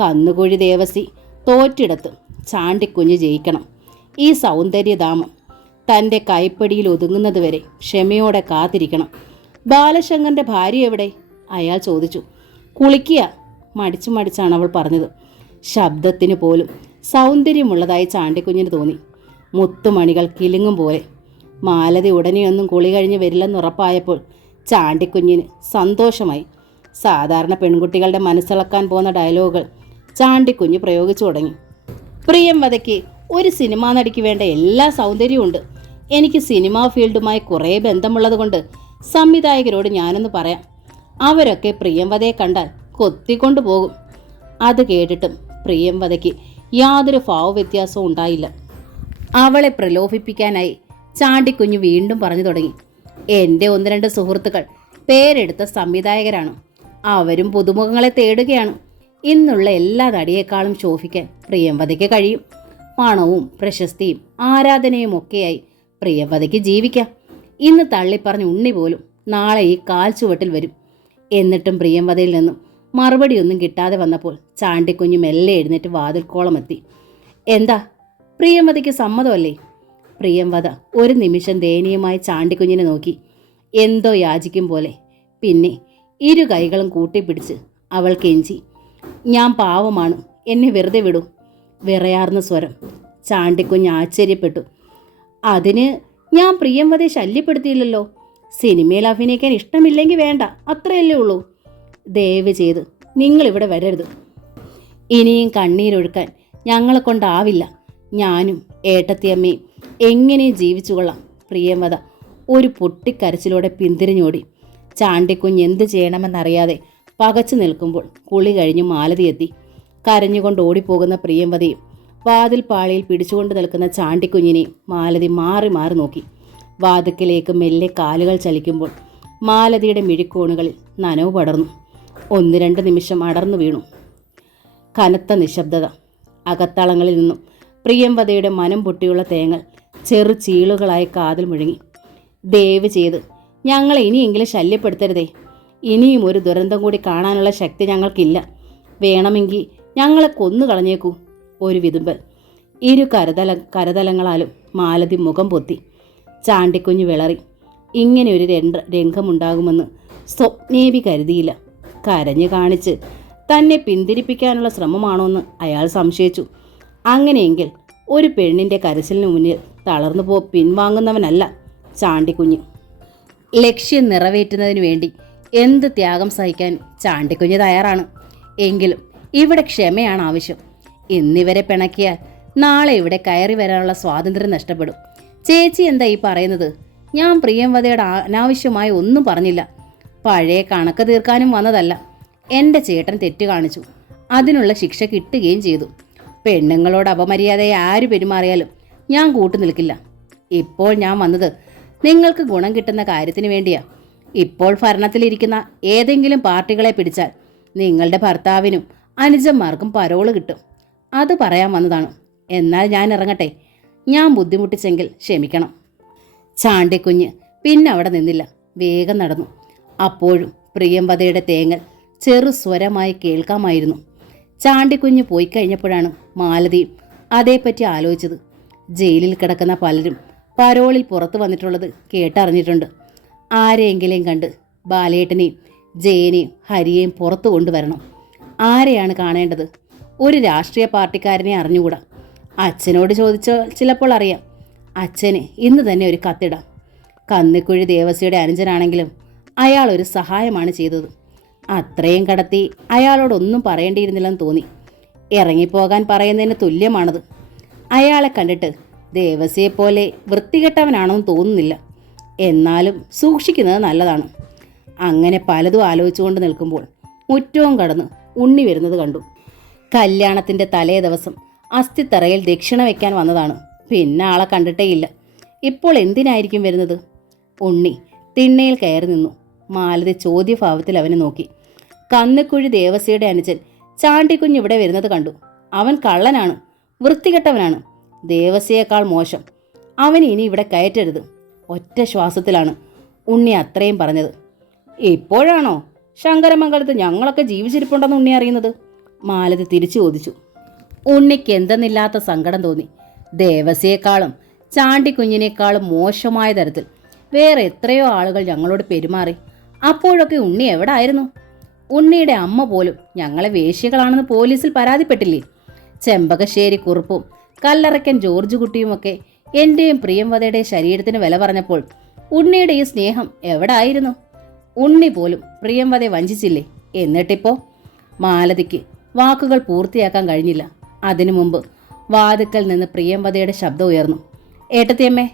കന്നുകുഴി ദേവസി തോറ്റിടത്ത് ചാണ്ടിക്കുഞ്ഞ് ജയിക്കണം. ഈ സൗന്ദര്യധാമം തൻ്റെ കൈപ്പടിയിൽ ഒതുങ്ങുന്നതുവരെ ക്ഷമയോടെ കാത്തിരിക്കണം. ബാലശങ്കറിൻ്റെ ഭാര്യ എവിടെ? അയാൾ ചോദിച്ചു. കുളിക്കുക. മടിച്ചാണ് അവൾ പറഞ്ഞത്. ശബ്ദത്തിന് പോലും സൗന്ദര്യമുള്ളതായി ചാണ്ടിക്കുഞ്ഞിന് തോന്നി. മുത്തുമണികൾ കിലുങ്ങും പോലെ. മാലതി ഉടനെയൊന്നും കുളി കഴിഞ്ഞ് വരില്ലെന്നുറപ്പായപ്പോൾ ചാണ്ടിക്കുഞ്ഞിന് സന്തോഷമായി. സാധാരണ പെൺകുട്ടികളുടെ മനസ്സിളക്കാൻ പോകുന്ന ഡയലോഗുകൾ ചാണ്ടിക്കുഞ്ഞ് പ്രയോഗിച്ചു തുടങ്ങി. പ്രിയംവദയ്ക്ക് ഒരു സിനിമാ നടിക്ക് വേണ്ട എല്ലാ സൗന്ദര്യവും ഉണ്ട്. എനിക്ക് സിനിമാ ഫീൽഡുമായി കുറേ ബന്ധമുള്ളത് കൊണ്ട് സംവിധായകരോട് ഞാനൊന്ന് പറയാം. അവരൊക്കെ പ്രിയംവദയെ കണ്ടാൽ കൊത്തിക്കൊണ്ടു പോകും. അത് കേട്ടിട്ടും പ്രിയംവദയ്ക്ക് യാതൊരു ഭാവവ്യത്യാസവും ഉണ്ടായില്ല. അവളെ പ്രലോഭിപ്പിക്കാനായി ചാണ്ടിക്കുഞ്ഞ് വീണ്ടും പറഞ്ഞു തുടങ്ങി. എൻ്റെ 1-2 സുഹൃത്തുക്കൾ പേരെടുത്ത സംവിധായകരാണ്. അവരും പുതുമുഖങ്ങളെ തേടുകയാണ്. ഇന്നുള്ള എല്ലാ നടിയേക്കാളും ശോഭിക്കാൻ പ്രിയംവദയ്ക്ക് കഴിയും. പണവും പ്രശസ്തിയും ആരാധനയും ഒക്കെയായി പ്രിയംവദയ്ക്ക് ജീവിക്കാം. ഇന്ന് തള്ളിപ്പറഞ്ഞ ഉണ്ണി പോലും നാളെ ഈ കാൽ ചുവട്ടിൽ വരും. എന്നിട്ടും പ്രിയംവദയിൽ നിന്നും മറുപടിയൊന്നും കിട്ടാതെ വന്നപ്പോൾ ചാണ്ടിക്കുഞ്ഞ് മെല്ലെ എഴുന്നേറ്റ് വാതിൽക്കോളമെത്തി. എന്താ, പ്രിയംവദയ്ക്ക് സമ്മതമല്ലേ? പ്രിയംവദ ഒരു നിമിഷം ദയനീയമായി ചാണ്ടിക്കുഞ്ഞിനെ നോക്കി, എന്തോ യാചിക്കും പോലെ. പിന്നെ 2 കൈകളും കൂട്ടിപ്പിടിച്ച് അവൾ കെഞ്ചി. ഞാൻ പാവമാണ്, എന്നെ വെറുതെ വിടൂ. വിറയാർന്ന സ്വരം. ചാണ്ടിക്കുഞ്ഞ് ആശ്ചര്യപ്പെട്ടു. അതിന് ഞാൻ പ്രിയംവദയെ ശല്യപ്പെടുത്തിയില്ലല്ലോ. സിനിമയിൽ അഭിനയിക്കാൻ ഇഷ്ടമില്ലെങ്കിൽ വേണ്ട, അത്രയല്ലേ ഉള്ളൂ. ദയവ് ചെയ്ത് നിങ്ങളിവിടെ വരരുത്. ഇനിയും കണ്ണീരൊഴുക്കാൻ ഞങ്ങളെ കൊണ്ടാവില്ല. ഞാനും ഏട്ടത്തിയമ്മയും എങ്ങനെയും ജീവിച്ചു കൊള്ളാം. പ്രിയംവദ ഒരു പൊട്ടിക്കരച്ചിലൂടെ പിന്തിരിഞ്ഞോടി. ചാണ്ടിക്കുഞ്ഞ് എന്ത് ചെയ്യണമെന്നറിയാതെ പകച്ചു നിൽക്കുമ്പോൾ കുളി കഴിഞ്ഞ് മാലതി എത്തി. കരഞ്ഞുകൊണ്ട് ഓടിപ്പോകുന്ന പ്രിയംവദയും വാതിൽ പാളിയിൽ പിടിച്ചുകൊണ്ട് നിൽക്കുന്ന ചാണ്ടിക്കുഞ്ഞിനെയും മാലതി മാറി മാറി നോക്കി. വാതുക്കലേക്ക് മെല്ലെ കാലുകൾ ചലിക്കുമ്പോൾ മാലതിയുടെ മിഴിക്കോണുകളിൽ നനവ് പടർന്നു. 1-2 നിമിഷം അടർന്നു വീണു. കനത്ത നിശബ്ദത. അകത്തളങ്ങളിൽ നിന്നും പ്രിയംവദയുടെ മനം പൊട്ടിയുള്ള തേങ്ങൽ ചെറു ചീളുകളായി കാതിൽ മുഴങ്ങി. ദയവ് ചെയ്ത് ഞങ്ങളെ ഇനിയെങ്കിലും ശല്യപ്പെടുത്തരുതേ. ഇനിയും ഒരു ദുരന്തം കൂടി കാണാനുള്ള ശക്തി ഞങ്ങൾക്കില്ല. വേണമെങ്കിൽ ഞങ്ങളെ കൊന്നു കളഞ്ഞേക്കൂ. ഒരു വിതുമ്പൽ. ഇരു കരതലങ്ങളാലും മാലതി മുഖം പൊത്തി. ചാണ്ടിക്കുഞ്ഞ് വിളറി. ഇങ്ങനെ ഒരു രംഗമുണ്ടാകുമെന്ന് സ്വപ്നേബി കരുതിയില്ല. കരഞ്ഞു കാണിച്ച് തന്നെ പിന്തിരിപ്പിക്കാനുള്ള ശ്രമമാണോന്ന് അയാൾ സംശയിച്ചു. അങ്ങനെയെങ്കിൽ ഒരു പെണ്ണിൻ്റെ കരച്ചിലിന് മുന്നിൽ തളർന്നു പിൻവാങ്ങുന്നവനല്ല ചാണ്ടിക്കുഞ്ഞ്. ലക്ഷ്യം നിറവേറ്റുന്നതിന് വേണ്ടി എന്ത് ത്യാഗം സഹിക്കാൻ ചാണ്ടിക്കുഞ്ഞ് തയ്യാറാണ്. എങ്കിലും ഇവിടെ ക്ഷമയാണ് ആവശ്യം. ഇന്നിവരെ പിണക്കിയാൽ നാളെ ഇവിടെ കയറി വരാനുള്ള സ്വാതന്ത്ര്യം നഷ്ടപ്പെടും. ചേച്ചി എന്താ ഈ പറയുന്നത്? ഞാൻ പ്രിയംവദയുടെ അനാവശ്യമായി ഒന്നും പറഞ്ഞില്ല. പഴയ കണക്ക് തീർക്കാനും വന്നതല്ല. എൻ്റെ ചേട്ടൻ തെറ്റ് കാണിച്ചു. അതിനുള്ള ശിക്ഷ കിട്ടുകയും ചെയ്തു. പെണ്ണുങ്ങളോട് അപമര്യാദയെ ആര് പെരുമാറിയാലും ഞാൻ കൂട്ടുനിൽക്കില്ല. ഇപ്പോൾ ഞാൻ വന്നത് നിങ്ങൾക്ക് ഗുണം കിട്ടുന്ന കാര്യത്തിന് വേണ്ടിയാ. ഇപ്പോൾ ഭരണത്തിലിരിക്കുന്ന ഏതെങ്കിലും പാർട്ടികളെ പിടിച്ചാൽ നിങ്ങളുടെ ഭർത്താവിനും അനുജന്മാർക്കും പരോള് കിട്ടും. അത് പറയാൻ വന്നതാണ്. എന്നാൽ ഞാൻ ഇറങ്ങട്ടെ. ഞാൻ ബുദ്ധിമുട്ടിച്ചെങ്കിൽ ക്ഷമിക്കണം. ചാണ്ടിക്കുഞ്ഞ് പിന്നെ അവിടെ നിന്നില്ല. വേഗം നടന്നു. അപ്പോഴും പ്രിയംവദയുടെ തേങ്ങൽ ചെറു സ്വരമായി കേൾക്കാമായിരുന്നു. ചാണ്ടിക്കുഞ്ഞ് പോയി കഴിഞ്ഞപ്പോഴാണ് മാലതിയും അതേപ്പറ്റി ആലോചിച്ചത്. ജയിലിൽ കിടക്കുന്ന പലരും പരോളിൽ പുറത്തു വന്നിട്ടുള്ളത് കേട്ടറിഞ്ഞിട്ടുണ്ട്. ആരെയെങ്കിലും കണ്ട് ബാലേട്ടനെയും ജയനെയും ഹരിയെയും പുറത്തു കൊണ്ടുവരണം. ആരെയാണ് കാണേണ്ടത്? ഒരു രാഷ്ട്രീയ പാർട്ടിക്കാരനെ അറിഞ്ഞുകൂടാ. അച്ഛനോട് ചോദിച്ചാൽ ചിലപ്പോൾ അറിയാം. അച്ഛന് ഇന്ന് തന്നെ ഒരു കത്തിടാം. കന്നിക്കുഴി ദേവസ്യയുടെ അനുജനാണെങ്കിലും അയാൾ ഒരു സഹായമാണ് ചെയ്തത്. അത്രയും കടത്തി അയാളോടൊന്നും പറയേണ്ടിയിരുന്നില്ലെന്ന് തോന്നി. ഇറങ്ങിപ്പോകാൻ പറയുന്നതിന് തുല്യമാണത്. അയാളെ കണ്ടിട്ട് ദേവസ്യയെപ്പോലെ വൃത്തികെട്ടവനാണെന്ന് തോന്നുന്നില്ല. എന്നാലും സൂക്ഷിക്കുന്നത് നല്ലതാണ്. അങ്ങനെ പലതും ആലോചിച്ചുകൊണ്ട് നിൽക്കുമ്പോൾ മുറ്റവും കടന്ന് ഉണ്ണി വരുന്നത് കണ്ടു. കല്യാണത്തിൻ്റെ തലേ ദിവസം അസ്ഥിത്തറയിൽ ദക്ഷിണ വയ്ക്കാൻ വന്നതാണ്. പിന്നെ ആളെ കണ്ടിട്ടേയില്ല. ഇപ്പോൾ എന്തിനായിരിക്കും വരുന്നത്? ഉണ്ണി തിണ്ണയിൽ കയറി നിന്നു. മാലതി ചോദ്യഭാവത്തിൽ അവനെ നോക്കി. കന്നിക്കുഴി ദേവസ്യയുടെ അനുജൻ ചാണ്ടിക്കുഞ്ഞ് ഇവിടെ വരുന്നത് കണ്ടു. അവൻ കള്ളനാണ്, വൃത്തികെട്ടവനാണ്, ദേവസ്യയേക്കാൾ മോശം. അവൻ ഇനി ഇവിടെ കയറ്റരുത്. ഒറ്റ ശ്വാസത്തിലാണ് ഉണ്ണി അത്രയും പറഞ്ഞത്. ഇപ്പോഴാണോ ശങ്കരമംഗലത്ത് ഞങ്ങളൊക്കെ ജീവിച്ചിരിപ്പുണ്ടെന്ന് ഉണ്ണി അറിയുന്നത്? മാലതി തിരിച്ചു ചോദിച്ചു. ഉണ്ണിക്ക് എന്തെന്നില്ലാത്ത സങ്കടം തോന്നി. ദേവസ്യയെക്കാളും ചാണ്ടിക്കുഞ്ഞിനേക്കാളും മോശമായ തരത്തിൽ വേറെ എത്രയോ ആളുകൾ ഞങ്ങളോട് പെരുമാറി. അപ്പോഴൊക്കെ ഉണ്ണി എവിടെ ആയിരുന്നു? ഉണ്ണിയുടെ അമ്മ പോലും ഞങ്ങളെ വേശ്യകളാണെന്ന് പോലീസിൽ പരാതിപ്പെട്ടില്ലേ? ചെമ്പകശ്ശേരി കുറുപ്പും കല്ലറയ്ക്കൻ ജോർജ് കുട്ടിയുമൊക്കെ എൻ്റെയും പ്രിയംവദയുടെയും ശരീരത്തിന് വില പറഞ്ഞപ്പോൾ ഉണ്ണിയുടെ ഈ സ്നേഹം എവിടെ ആയിരുന്നു? ഉണ്ണി പോലും പ്രിയംവദയെ വഞ്ചിച്ചില്ലേ? എന്നിട്ടിപ്പോൾ? മാലതിക്ക് വാക്കുകൾ പൂർത്തിയാക്കാൻ കഴിഞ്ഞില്ല. അതിനു മുമ്പ് വാതുക്കൽ നിന്ന് പ്രിയംവദയുടെ ശബ്ദം ഉയർന്നു. ഏട്ടത്തിയമ്മേ.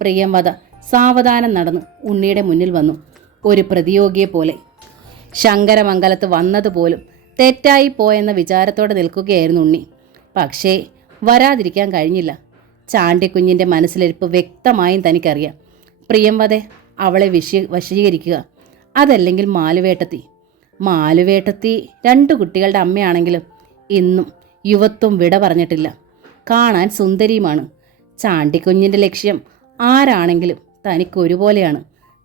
പ്രിയംവദ സാവധാനം നടന്ന് ഉണ്ണിയുടെ മുന്നിൽ വന്നു. ഒരു പ്രതിയോഗിയെ പോലെ. ശങ്കരമംഗലത്ത് വന്നതുപോലും തെറ്റായി പോയെന്ന വിചാരത്തോടെ നിൽക്കുകയായിരുന്നു ഉണ്ണി. പക്ഷേ വരാതിരിക്കാൻ കഴിഞ്ഞില്ല. ചാണ്ടിക്കുഞ്ഞിൻ്റെ മനസ്സിലിരിപ്പ് വ്യക്തമായും തനിക്കറിയാം. പ്രിയംവദെ അവളെ വശീകരിക്കുക. അതല്ലെങ്കിൽ മാലുവേട്ടത്തി. മാലുവേട്ടത്തി 2 കുട്ടികളുടെ അമ്മയാണെങ്കിലും ഇന്നും യുവത്വം വിട പറഞ്ഞിട്ടില്ല. കാണാൻ സുന്ദരിയുമാണ്. ചാണ്ടിക്കുഞ്ഞിൻ്റെ ലക്ഷ്യം ആരാണെങ്കിലും തനിക്കൊരുപോലെയാണ്.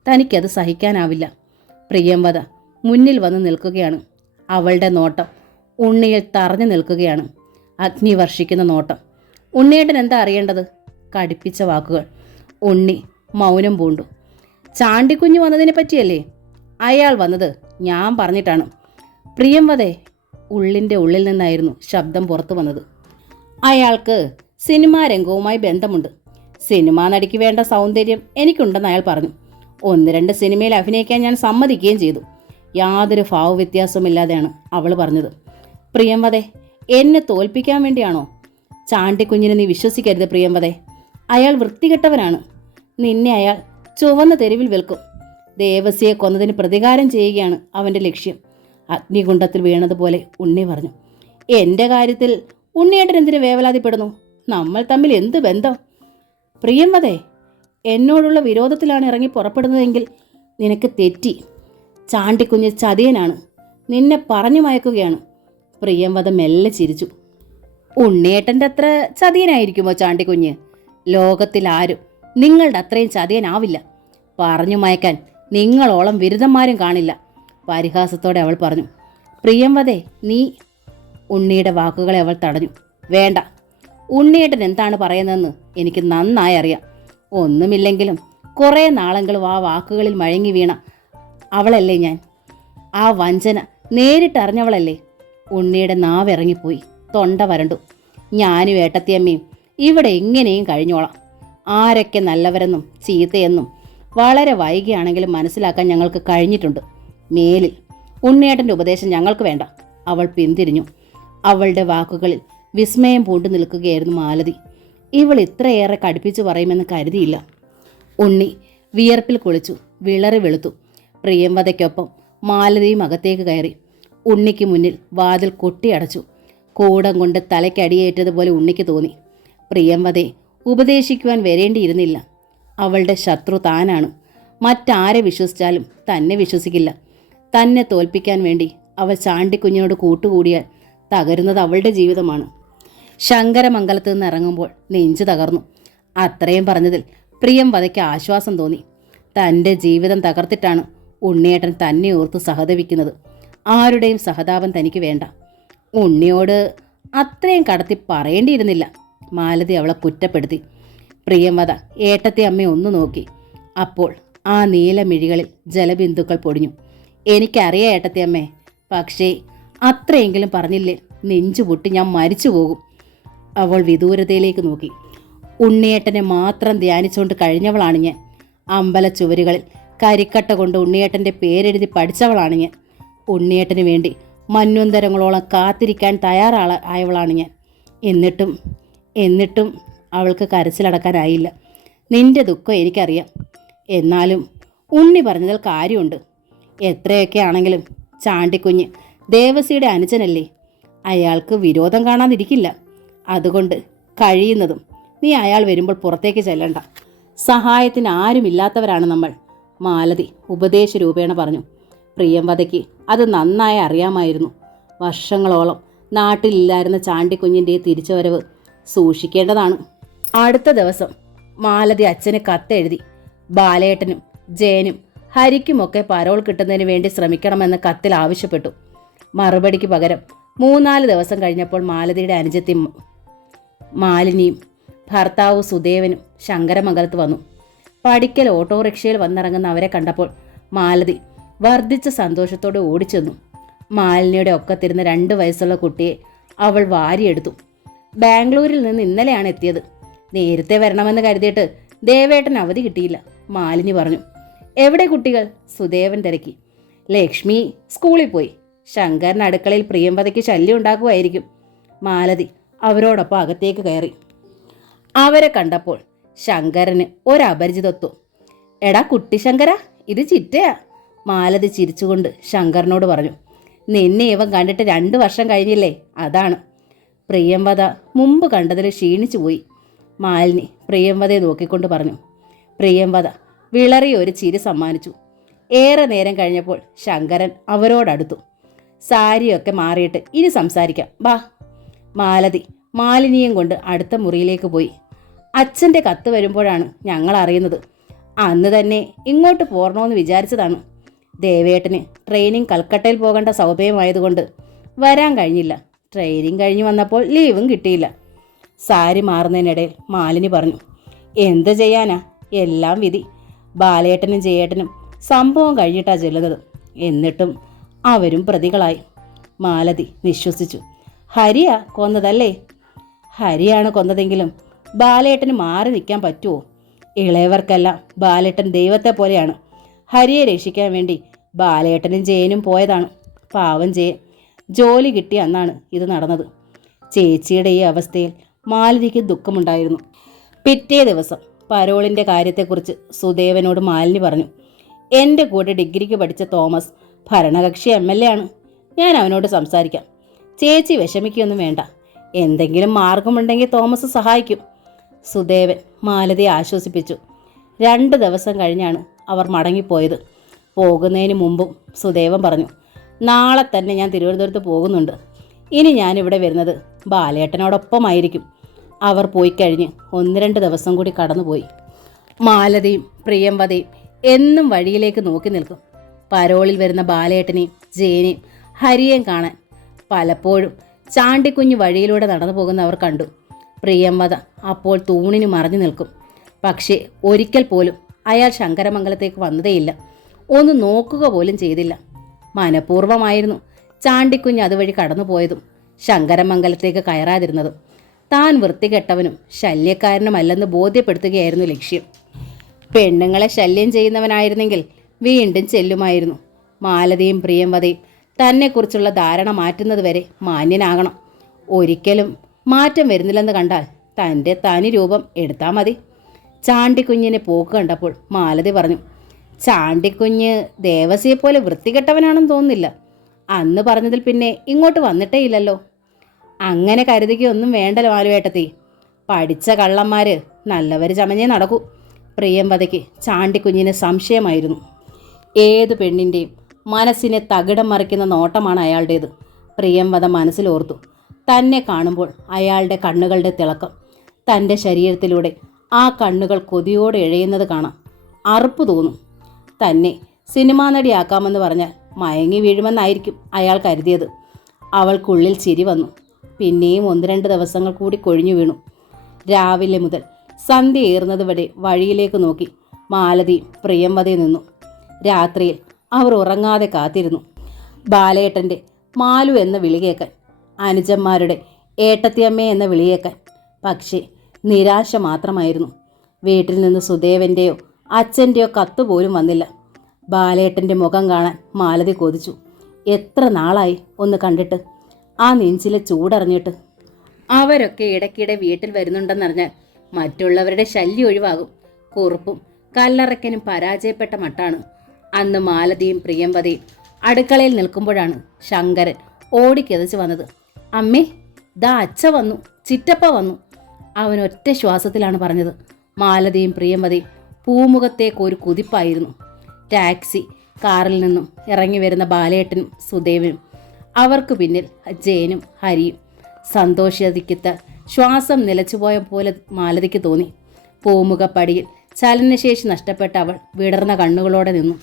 തനിക്കത് സഹിക്കാനാവില്ല. പ്രിയംവദ മുന്നിൽ വന്ന് നിൽക്കുകയാണ്. അവളുടെ നോട്ടം ഉണ്ണിയിൽ തറഞ്ഞു നിൽക്കുകയാണ്. അഗ്നി വർഷിക്കുന്ന നോട്ടം. ഉണ്ണിയേട്ടൻ എന്താ അറിയേണ്ടത്? കടുപ്പിച്ച വാക്കുകൾ. ഉണ്ണി മൗനം പൂണ്ടു. ചാണ്ടിക്കുഞ്ഞ് വന്നതിനെ പറ്റിയല്ലേ? അയാൾ വന്നത് ഞാൻ പറഞ്ഞിട്ടാണ്. പ്രിയംവദേ. ഉള്ളിൻ്റെ ഉള്ളിൽ നിന്നായിരുന്നു ശബ്ദം പുറത്തു വന്നത്. അയാൾക്ക് സിനിമാ രംഗവുമായി ബന്ധമുണ്ട്. സിനിമാ നടിക്ക് വേണ്ട സൗന്ദര്യം എനിക്കുണ്ടെന്ന് അയാൾ പറഞ്ഞു. 1-2 സിനിമയിൽ അഭിനയിക്കാൻ ഞാൻ സമ്മതിക്കുകയും ചെയ്തു. യാതൊരു ഭാവവ്യത്യാസവുമില്ലാതെയാണ് അവൾ പറഞ്ഞത്. പ്രിയംവദേ, എന്നെ തോൽപ്പിക്കാൻ വേണ്ടിയാണോ? ചാണ്ടിക്കുഞ്ഞിനെ നീ വിശ്വസിക്കരുത് പ്രിയംവദേ. അയാൾ വൃത്തികെട്ടവനാണ്. നിന്നെ അയാൾ ചുവന്ന തെരുവിൽ വിൽക്കും. ദേവസ്യയെ കൊന്നതിന് പ്രതികാരം ചെയ്യുകയാണ് അവൻ്റെ ലക്ഷ്യം. അഗ്നികുണ്ഡത്തിൽ വീണതുപോലെ ഉണ്ണി പറഞ്ഞു. എൻ്റെ കാര്യത്തിൽ ഉണ്ണിയേട്ടൻ എന്തിനു വേവലാതിപ്പെടുന്നു? നമ്മൾ തമ്മിൽ എന്ത് ബന്ധം? പ്രിയംവദേ, എന്നോടുള്ള വിരോധത്തിലാണ് ഇറങ്ങി പുറപ്പെടുന്നതെങ്കിൽ നിനക്ക് തെറ്റി. ചാണ്ടിക്കുഞ്ഞ് ചതിയനാണ്. നിന്നെ പറഞ്ഞു മയക്കുകയാണ്. പ്രിയംവദ മെല്ലെ ചിരിച്ചു. ഉണ്ണിയേട്ടൻ്റെ അത്ര ചതിയനായിരിക്കുമോ ചാണ്ടിക്കുഞ്ഞ്? ലോകത്തിൽ ആരും നിങ്ങളുടെ അത്രയും ചതിയനാവില്ല. പറഞ്ഞു മയക്കാൻ നിങ്ങളോളം ബിരുദന്മാരും കാണില്ല. പരിഹാസത്തോടെ അവൾ പറഞ്ഞു. പ്രിയംവദേ, നീ... ഉണ്ണിയുടെ വാക്കുകളെ അവൾ തടഞ്ഞു. വേണ്ട, ഉണ്ണിയേട്ടൻ എന്താണ് പറയുന്നതെന്ന് എനിക്ക് നന്നായി അറിയാം. ഒന്നുമില്ലെങ്കിലും കുറേ നാളെങ്കിലും ആ വാക്കുകളിൽ മഴങ്ങി വീണ അവളല്ലേ ഞാൻ. ആ വഞ്ചന നേരിട്ടറിഞ്ഞവളല്ലേ. ഉണ്ണിയുടെ നാവിറങ്ങിപ്പോയി, തൊണ്ട വരണ്ടു. ഞാനും ഏട്ടത്തിയമ്മയും ഇവിടെ എങ്ങനെയും കഴിഞ്ഞോളാം. ആരൊക്കെ നല്ലവരെന്നും ചീത്തയെന്നും വളരെ വൈകിയാണെങ്കിലും മനസ്സിലാക്കാൻ ഞങ്ങൾക്ക് കഴിഞ്ഞിട്ടുണ്ട്. മേലിൽ ഉണ്ണിയേട്ടൻ്റെ ഉപദേശം ഞങ്ങൾക്ക് വേണ്ട. അവൾ പിന്തിരിഞ്ഞു. അവളുടെ വാക്കുകളിൽ വിസ്മയം പൂണ്ടു നിൽക്കുകയായിരുന്നു മാലതി. ഇവൾ ഇത്രയേറെ കടുപ്പിച്ചു പറയുമെന്ന് കരുതിയില്ല. ഉണ്ണി വിയർപ്പിൽ കുളിച്ചു, വിളറി വെളുത്തു. പ്രിയംവദയ്ക്കൊപ്പം മാലതിയും അകത്തേക്ക് കയറി. ഉണ്ണിക്ക് മുന്നിൽ വാതിൽ കൊട്ടിയടച്ചു. കൂടം കൊണ്ട് തലയ്ക്കടിയേറ്റതുപോലെ ഉണ്ണിക്ക് തോന്നി. പ്രിയംവദയെ ഉപദേശിക്കുവാൻ വരേണ്ടിയിരുന്നില്ല. അവളുടെ ശത്രു താനാണ്. മറ്റാരെ വിശ്വസിച്ചാലും തന്നെ വിശ്വസിക്കില്ല. തന്നെ തോൽപ്പിക്കാൻ വേണ്ടി അവൾ ചാണ്ടിക്കുഞ്ഞിനോട് കൂട്ടുകൂടിയാൽ തകരുന്നത് അവളുടെ ജീവിതമാണ്. ശങ്കരമംഗലത്ത് നിന്ന് ഇറങ്ങുമ്പോൾ നെഞ്ചു തകർന്നു. അത്രയും പറഞ്ഞതിൽ പ്രിയംവദയ്ക്ക് ആശ്വാസം തോന്നി. തൻ്റെ ജീവിതം തകർത്തിട്ടാണ് ഉണ്ണിയേട്ടൻ തന്നെ ഓർത്ത് സഹതപിക്കുന്നത്. ആരുടെയും സഹതാപം തനിക്ക് വേണ്ട. ഉണ്ണിയോട് അത്രയും കടത്തി പറയേണ്ടിയിരുന്നില്ല. മാലതി അവളെ കുറ്റപ്പെടുത്തി. പ്രിയംവദ ഏട്ടത്തെ അമ്മയെ ഒന്ന് നോക്കി. അപ്പോൾ ആ നീലമിഴികളിൽ ജലബിന്ദുക്കൾ പൊടിഞ്ഞു. എനിക്കറിയാം ഏട്ടത്തെ അമ്മേ, പക്ഷേ അത്രയെങ്കിലും പറഞ്ഞില്ലേ നെഞ്ചുപൊട്ടി ഞാൻ മരിച്ചു പോകും. അവൾ വിദൂരതയിലേക്ക് നോക്കി. ഉണ്ണിയേട്ടനെ മാത്രം ധ്യാനിച്ചുകൊണ്ട് കഴിഞ്ഞവളാണ് ഞാൻ. അമ്പലച്ചുവരുകളിൽ കരിക്കട്ട കൊണ്ട് ഉണ്ണിയേട്ടൻ്റെ പേരെഴുതി പഠിച്ചവളാണ് ഞാൻ. ഉണ്ണിയേട്ടന് വേണ്ടി മന്വന്തരങ്ങളോളം കാത്തിരിക്കാൻ തയ്യാറായവളാണ് ഞാൻ. എന്നിട്ടും അവൾക്ക് കരച്ചിലടക്കാനായില്ല. നിന്റെ ദുഃഖം എനിക്കറിയാം. എന്നാലും ഉണ്ണി പറഞ്ഞതിൽ കാര്യമുണ്ട്. എത്രയൊക്കെ ആണെങ്കിലും ചാണ്ടിക്കുഞ്ഞ് ദേവസിയുടെ അനുജനല്ലേ. അയാൾക്ക് വിരോധം കാണാതിരിക്കില്ല. അതുകൊണ്ട് കഴിയുന്നതും നീ അയാൾ വരുമ്പോൾ പുറത്തേക്ക് ചെല്ലണ്ട. സഹായത്തിന് ആരുമില്ലാത്തവരാണ് നമ്മൾ, മാലതി ഉപദേശരൂപേണ പറഞ്ഞു. പ്രിയംവദയ്ക്ക് അത് നന്നായി അറിയാമായിരുന്നു. വർഷങ്ങളോളം നാട്ടിലില്ലായിരുന്ന ചാണ്ടിക്കുഞ്ഞിൻ്റെ തിരിച്ചുവരവ് സൂക്ഷിക്കേണ്ടതാണ്. അടുത്ത ദിവസം മാലതി അച്ഛന് കത്തെഴുതി. ബാലേട്ടനും ജയനും ഹരിക്കുമൊക്കെ പരോൾ കിട്ടുന്നതിന് വേണ്ടി ശ്രമിക്കണമെന്ന് കത്തിൽ ആവശ്യപ്പെട്ടു. മറുപടിക്ക് പകരം 3-4 ദിവസം കഴിഞ്ഞപ്പോൾ മാലതിയുടെ അനുജത്തി മാലിനിയും ഭർത്താവ് സുദേവനും ശങ്കരമംഗലത്ത് വന്നു. പടിക്കൽ ഓട്ടോറിക്ഷയിൽ വന്നിറങ്ങുന്ന അവരെ കണ്ടപ്പോൾ മാലതി വർദ്ധിച്ച സന്തോഷത്തോടെ ഓടിച്ചെന്നു. മാലിനിയുടെ ഒക്കത്തിരുന്ന 2 വയസ്സുള്ള കുട്ടിയെ അവൾ വാരിയെടുത്തു. ബാംഗ്ലൂരിൽ നിന്ന് ഇന്നലെയാണ് എത്തിയത്. നേരത്തെ വരണമെന്ന് കരുതിയിട്ട് ദേവേട്ടൻ അവധി കിട്ടിയില്ല, മാലിനി പറഞ്ഞു. എവിടെ കുട്ടികൾ? സുദേവൻ തിരക്കി. ലക്ഷ്മി സ്കൂളിൽ പോയി. ശങ്കരൻ അടുക്കളയിൽ പ്രിയംവദയ്ക്ക് ശല്യം ഉണ്ടാക്കുമായിരിക്കും. മാലതി അവരോടൊപ്പം അകത്തേക്ക് കയറി. അവരെ കണ്ടപ്പോൾ ശങ്കരന് ഒരപരിചിതത്വം. എടാ കുട്ടി ശങ്കര, ഇത് ചിറ്റയാ, മാലതി ചിരിച്ചുകൊണ്ട് ശങ്കരനോട് പറഞ്ഞു. നിന്നെ ഇവൻ കണ്ടിട്ട് 2 വർഷം കഴിഞ്ഞില്ലേ, അതാണ്. പ്രിയംവദ മുമ്പ് കണ്ടതിൽ ക്ഷീണിച്ചു പോയി. മാലിനി പ്രിയംവദയെ നോക്കിക്കൊണ്ട് പറഞ്ഞു. പ്രിയംവദ വിളറിയ ഒരു ചിരി സമ്മാനിച്ചു. ഏറെ നേരം കഴിഞ്ഞപ്പോൾ ശങ്കരൻ അവരോടടുത്തു. സാരിയൊക്കെ മാറിയിട്ട് ഇനി സംസാരിക്കാം, ബാ. മാലതി മാലിനിയും കൊണ്ട് അടുത്ത മുറിയിലേക്ക് പോയി. അച്ഛൻ്റെ കത്ത് വരുമ്പോഴാണ് ഞങ്ങൾ അറിയുന്നത്. അന്ന് തന്നെ ഇങ്ങോട്ട് പോരണമെന്ന് വിചാരിച്ചതാണ്. ദേവേട്ടന് ട്രെയിനിങ് കൽക്കട്ടയിൽ പോകേണ്ട സൗകര്യമായതുകൊണ്ട് വരാൻ കഴിഞ്ഞില്ല. ട്രെയിനിങ് കഴിഞ്ഞ് വന്നപ്പോൾ ലീവും കിട്ടിയില്ല. സാരി മാറുന്നതിനിടയിൽ മാലിനി പറഞ്ഞു. എന്ത് ചെയ്യാനാ, എല്ലാം വിധി. ബാലേട്ടനും ജയേട്ടനും സംഭവം കഴിഞ്ഞിട്ടാണ് ചെല്ലുന്നത്. എന്നിട്ടും അവരും പ്രതികളായി. മാലതി നിശ്വസിച്ചു. ഹരിയാ കൊന്നതല്ലേ? ഹരിയാണ് കൊന്നതെങ്കിലും ബാലേട്ടന് മാറി നിൽക്കാൻ പറ്റുമോ? ഇളയവർക്കെല്ലാം ബാലേട്ടൻ ദൈവത്തെ പോലെയാണ്. ഹരിയെ രക്ഷിക്കാൻ വേണ്ടി ബാലേട്ടനും ജയനും പോയതാണ്. പാവം ജയൻ ജോലി കിട്ടിയ അന്നാണ് ഇത് നടന്നത്. ചേച്ചിയുടെ ഈ അവസ്ഥയിൽ മാലിനിക്ക് ദുഃഖമുണ്ടായിരുന്നു. പിറ്റേ ദിവസം പരോളിൻ്റെ കാര്യത്തെക്കുറിച്ച് സുദേവനോട് മാലിനി പറഞ്ഞു. എൻ്റെ കൂടെ ഡിഗ്രിക്ക് പഠിച്ച തോമസ് ഭരണകക്ഷി MLA ആണ്. ഞാൻ അവനോട് സംസാരിക്കാം. ചേച്ചി വിഷമിക്കൊന്നും വേണ്ട. എന്തെങ്കിലും മാർഗമുണ്ടെങ്കിൽ തോമസ് സഹായിക്കും. സുദേവൻ മാലതിയെ ആശ്വസിപ്പിച്ചു. 2 ദിവസം കഴിഞ്ഞാണ് അവർ മടങ്ങിപ്പോയത്. പോകുന്നതിന് മുമ്പും സുദേവൻ പറഞ്ഞു. നാളെ തന്നെ ഞാൻ തിരുവനന്തപുരത്ത് പോകുന്നുണ്ട്. ഇനി ഞാനിവിടെ വരുന്നത് ബാലേട്ടനോടൊപ്പമായിരിക്കും. അവർ പോയി കഴിഞ്ഞ് 1-2 ദിവസം കൂടി കടന്നുപോയി. മാലതിയും പ്രിയംവദയും എന്നും വഴിയിലേക്ക് നോക്കി നിൽക്കും. പരോളിൽ വരുന്ന ബാലേട്ടനെയും ജയനെയും ഹരിയെയും കാണാൻ. പലപ്പോഴും ചാണ്ടിക്കുഞ്ഞ് വഴിയിലൂടെ നടന്നു പോകുന്നവർ കണ്ടു. പ്രിയംവദ അപ്പോൾ തൂണിന് മറഞ്ഞു നിൽക്കും. പക്ഷേ ഒരിക്കൽ പോലും അയാൾ ശങ്കരമംഗലത്തേക്ക് വന്നതേയില്ല. ഒന്ന് നോക്കുക പോലും ചെയ്തില്ല. മനഃപൂർവ്വമായിരുന്നു ചാണ്ടിക്കുഞ്ഞ് അതുവഴി കടന്നുപോയതും ശങ്കരമംഗലത്തേക്ക് കയറാതിരുന്നതും. താൻ വൃത്തികെട്ടവനും ശല്യക്കാരനുമല്ലെന്ന് ബോധ്യപ്പെടുത്തുകയായിരുന്നു ലക്ഷ്യം. പെണ്ണുങ്ങളെ ശല്യം ചെയ്യുന്നവനായിരുന്നെങ്കിൽ വീണ്ടും ചെല്ലുമായിരുന്നു. മാലതിയും പ്രിയംവദയും തന്നെക്കുറിച്ചുള്ള ധാരണ മാറ്റുന്നതുവരെ മാന്യനാകണം. ഒരിക്കലും മാറ്റം വരുന്നില്ലെന്ന് കണ്ടാൽ തൻ്റെ തനി രൂപം എടുത്താൽ മതി. ചാണ്ടിക്കുഞ്ഞിനെ പോക്ക് കണ്ടപ്പോൾ മാലതി പറഞ്ഞു, ചാണ്ടിക്കുഞ്ഞ് ദേവസിയെപ്പോലെ വൃത്തികെട്ടവനാണെന്ന് തോന്നുന്നില്ല. അന്ന് പറഞ്ഞതിൽ പിന്നെ ഇങ്ങോട്ട് വന്നിട്ടേ ഇല്ലല്ലോ. അങ്ങനെ കരുതിക്കൊന്നും വേണ്ടല്ലോ മാലുവേട്ടത്തി. പഠിച്ച കള്ളന്മാര് നല്ലവർ ചമഞ്ഞേ നടക്കൂ. പ്രിയംവദയ്ക്ക് ചാണ്ടിക്കുഞ്ഞിന് സംശയമായിരുന്നു. ഏതു പെണ്ണിൻ്റെയും മനസ്സിനെ തകിടം മറിക്കുന്ന നോട്ടമാണ് അയാളുടേത്. പ്രിയംവദ മനസ്സിലോർത്തു. തന്നെ കാണുമ്പോൾ അയാളുടെ കണ്ണുകളുടെ തിളക്കം. തൻ്റെ ശരീരത്തിലൂടെ ആ കണ്ണുകൾ കൊതിയോടെ ഇഴയുന്നത് കാണാം. അറുപ്പ് തോന്നും. തന്നെ സിനിമാ നടിയാക്കാമെന്ന് പറഞ്ഞാൽ മയങ്ങി വീഴുമെന്നായിരിക്കും അയാൾ കരുതിയത്. അവൾക്കുള്ളിൽ ചിരി വന്നു. പിന്നെയും 1-2 ദിവസങ്ങൾ കൂടി കൊഴിഞ്ഞു വീണു. രാവിലെ മുതൽ സന്ധ്യ ഏറുന്നത് വരെ വഴിയിലേക്ക് നോക്കി മാലതി പ്രിയംവദയിൽ നിന്നു. രാത്രിയിൽ അവർ ഉറങ്ങാതെ കാത്തിരുന്നു. ബാലേട്ടൻ്റെ മാലു എന്ന വിളി കേൾക്കാൻ, അനുജന്മാരുടെ ഏട്ടത്തിയമ്മേ എന്ന വിളി കേൾക്കാൻ. പക്ഷേ നിരാശ മാത്രമായിരുന്നു. വീട്ടിൽ നിന്ന് സുദേവൻ്റെയോ അച്ഛൻ്റെയോ കത്തുപോലും വന്നില്ല. ബാലേട്ടൻ്റെ മുഖം കാണാൻ മാലതി കൊതിച്ചു. എത്ര നാളായി ഒന്ന് കണ്ടിട്ട്, ആ നെഞ്ചിലെ ചൂടറിഞ്ഞിട്ട്. അവരൊക്കെ ഇടയ്ക്കിടെ വീട്ടിൽ വരുന്നുണ്ടെന്നറിഞ്ഞാൽ മറ്റുള്ളവരുടെ ശല്യം ഒഴിവാകും. കുറുപ്പും കല്ലറയ്ക്കനും പരാജയപ്പെട്ട മട്ടാണ്. അന്ന് മാലതിയും പ്രിയംവദയും അടുക്കളയിൽ നിൽക്കുമ്പോഴാണ് ശങ്കരൻ ഓടിക്കെതച്ച് വന്നത്. അമ്മേ, ദാ അച്ഛ വന്നു, ചിറ്റപ്പ വന്നു. അവൻ ഒറ്റ ശ്വാസത്തിലാണ് പറഞ്ഞത്. മാലതിയും പ്രിയംവദയും പൂമുഖത്തേക്ക് ഒരു കുതിപ്പായിരുന്നു. ടാക്സി കാറിൽ നിന്നും ഇറങ്ങി വരുന്ന ബാലേട്ടനും സുദേവനും, അവർക്ക് പിന്നിൽ ജയനും ഹരിയും. സന്തോഷത്തിക്കത്ത ശ്വാസം നിലച്ചുപോയ പോലെ മാലതിക്ക് തോന്നി. പൂമുഖപ്പടിയിൽ ചലനശേഷി നഷ്ടപ്പെട്ട അവൾ വിടർന്ന കണ്ണുകളോടെ നിന്നു.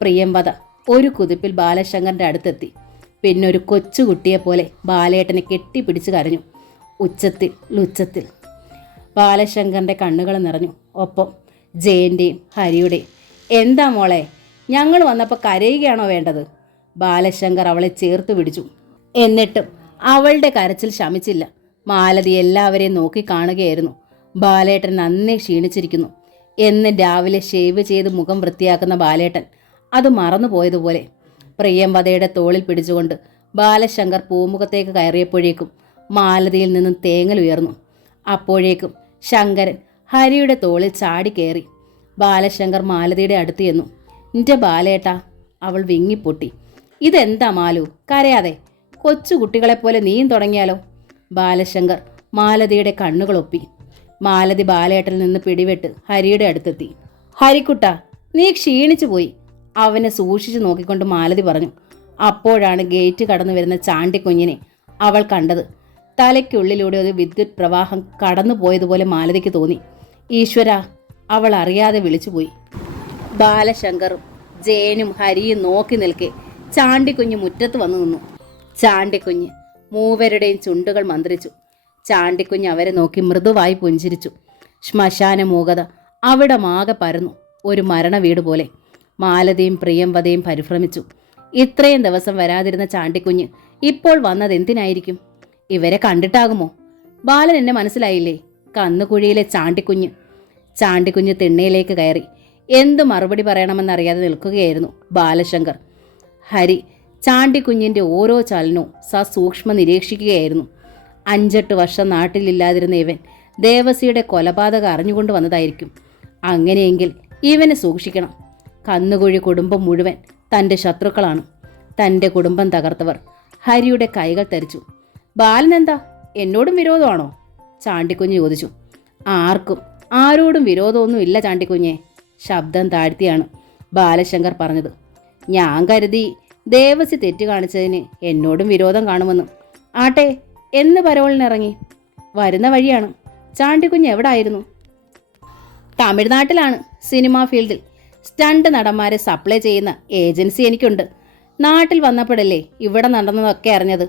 പ്രിയംവദ ഒരു കുതിപ്പിൽ ബാലശങ്കറിൻ്റെ അടുത്തെത്തി. പിന്നൊരു കൊച്ചുകുട്ടിയെപ്പോലെ ബാലേട്ടനെ കെട്ടിപ്പിടിച്ച് കരഞ്ഞു. ഉച്ചത്തിൽ ബാലശങ്കറിൻ്റെ കണ്ണുകൾ നിറഞ്ഞു. ഒപ്പം ജയൻ്റെയും ഹരിയുടെയും. എന്താ മോളെ, ഞങ്ങൾ വന്നപ്പോൾ കരയുകയാണോ വേണ്ടത്? ബാലശങ്കർ അവളെ ചേർത്ത് പിടിച്ചു. എന്നിട്ടും അവളുടെ കരച്ചിൽ ശമിച്ചില്ല. മാലതി എല്ലാവരെയും നോക്കി കാണുകയായിരുന്നു. ബാലേട്ടൻ നന്നേ ക്ഷീണിച്ചിരിക്കുന്നു. എന്നും രാവിലെ ഷേവ് ചെയ്ത് മുഖം വൃത്തിയാക്കുന്ന ബാലേട്ടൻ അത് മറന്നുപോയതുപോലെ. പ്രിയംവദയുടെ തോളിൽ പിടിച്ചുകൊണ്ട് ബാലശങ്കർ പൂമുഖത്തേക്ക് കയറിയപ്പോഴേക്കും മാലതിയിൽ നിന്നും തേങ്ങൽ ഉയർന്നു. അപ്പോഴേക്കും ശങ്കരൻ ഹരിയുടെ തോളിൽ ചാടി കയറി. ബാലശങ്കർ മാലതിയുടെ അടുത്ത് ചെന്നു. നിന്റെ ബാലേട്ടാ. അവൾ വിങ്ങിപ്പൊട്ടി. ഇതെന്താ മാലു, കരയാതെ. കൊച്ചുകുട്ടികളെപ്പോലെ നീയും തുടങ്ങിയാലോ? ബാലശങ്കർ മാലതിയുടെ കണ്ണുകളൊപ്പി. മാലതി ബാലേട്ടൽ നിന്ന് പിടിവെട്ട് ഹരിയുടെ അടുത്തെത്തി. ഹരിക്കുട്ട, നീ ക്ഷീണിച്ചു പോയി. അവനെ സൂക്ഷിച്ചു നോക്കിക്കൊണ്ട് മാലതി പറഞ്ഞു. അപ്പോഴാണ് ഗേറ്റ് കടന്നു വരുന്ന ചാണ്ടിക്കുഞ്ഞിനെ അവൾ കണ്ടത്. തലയ്ക്കുള്ളിലൂടെ ഒരു വിദ്യുത് പ്രവാഹം കടന്നു പോയതുപോലെ മാലതിക്ക് തോന്നി. ഈശ്വര, അവൾ അറിയാതെ വിളിച്ചുപോയി. ബാലശങ്കറും ജയനും ഹരിയും നോക്കി നിൽക്കെ ചാണ്ടിക്കുഞ്ഞ് മുറ്റത്ത് വന്നു നിന്നു. ചാണ്ടിക്കുഞ്ഞ് മൂവരുടെയും ചുണ്ടുകൾ മന്ത്രിച്ചു. ചാണ്ടിക്കുഞ്ഞ് അവരെ നോക്കി മൃദുവായി പുഞ്ചിരിച്ചു. ശ്മശാന മൂകത അവിടെ മാകെ പരന്നു. ഒരു മരണ വീട് പോലെ. മാലതിയും പ്രിയംവദയും പരിഭ്രമിച്ചു. ഇത്രയും ദിവസം വരാതിരുന്ന ചാണ്ടിക്കുഞ്ഞ് ഇപ്പോൾ വന്നത് എന്തിനായിരിക്കും? ഇവരെ കണ്ടിട്ടാകുമോ? ബാലൻ എന്നെ മനസ്സിലായില്ലേ? കന്നുകുഴിയിലെ ചാണ്ടിക്കുഞ്ഞ്. ചാണ്ടിക്കുഞ്ഞ് തിണ്ണയിലേക്ക് കയറി. എന്തു മറുപടി പറയണമെന്നറിയാതെ നിൽക്കുകയായിരുന്നു ബാലശങ്കർ. ഹരി ചാണ്ടിക്കുഞ്ഞിൻ്റെ ഓരോ ചലനവും സസൂക്ഷ്മം നിരീക്ഷിക്കുകയായിരുന്നു. 5-8 വർഷം നാട്ടിലില്ലാതിരുന്ന ഇവൻ ദേവസിയുടെ കൊലപാതകം അറിഞ്ഞുകൊണ്ട് വന്നതായിരിക്കും. അങ്ങനെയെങ്കിൽ ഇവനെ സൂക്ഷിക്കണം. കന്നുകുഴി കുടുംബം മുഴുവൻ തൻ്റെ ശത്രുക്കളാണ്. തൻ്റെ കുടുംബം തകർത്തവർ. ഹരിയുടെ കൈകൾ തരിച്ചു. ബാലനെന്താ, എന്നോടും വിരോധമാണോ? ചാണ്ടിക്കുഞ്ഞ് ചോദിച്ചു. ആരോടും വിരോധമൊന്നും ഇല്ല ചാണ്ടിക്കുഞ്ഞെ. ശബ്ദം താഴ്ത്തിയാണ് ബാലശങ്കർ പറഞ്ഞത്. ഞാൻ കരുതി ദേവസി തെറ്റ് കാണിച്ചതിന് എന്നോടും വിരോധം കാണുമെന്ന്. ആട്ടെ, എന്ന് പരോളിനിറങ്ങി? വരുന്ന വഴിയാണ്. ചാണ്ടിക്കുഞ്ഞ് എവിടായിരുന്നു? തമിഴ്നാട്ടിലാണ്, സിനിമാ ഫീൽഡിൽ. സ്റ്റണ്ട് നടന്മാരെ സപ്ലൈ ചെയ്യുന്ന ഏജൻസി എനിക്കുണ്ട്. നാട്ടിൽ വന്നപ്പോഴല്ലേ ഇവിടെ നടന്നതൊക്കെ അറിഞ്ഞത്.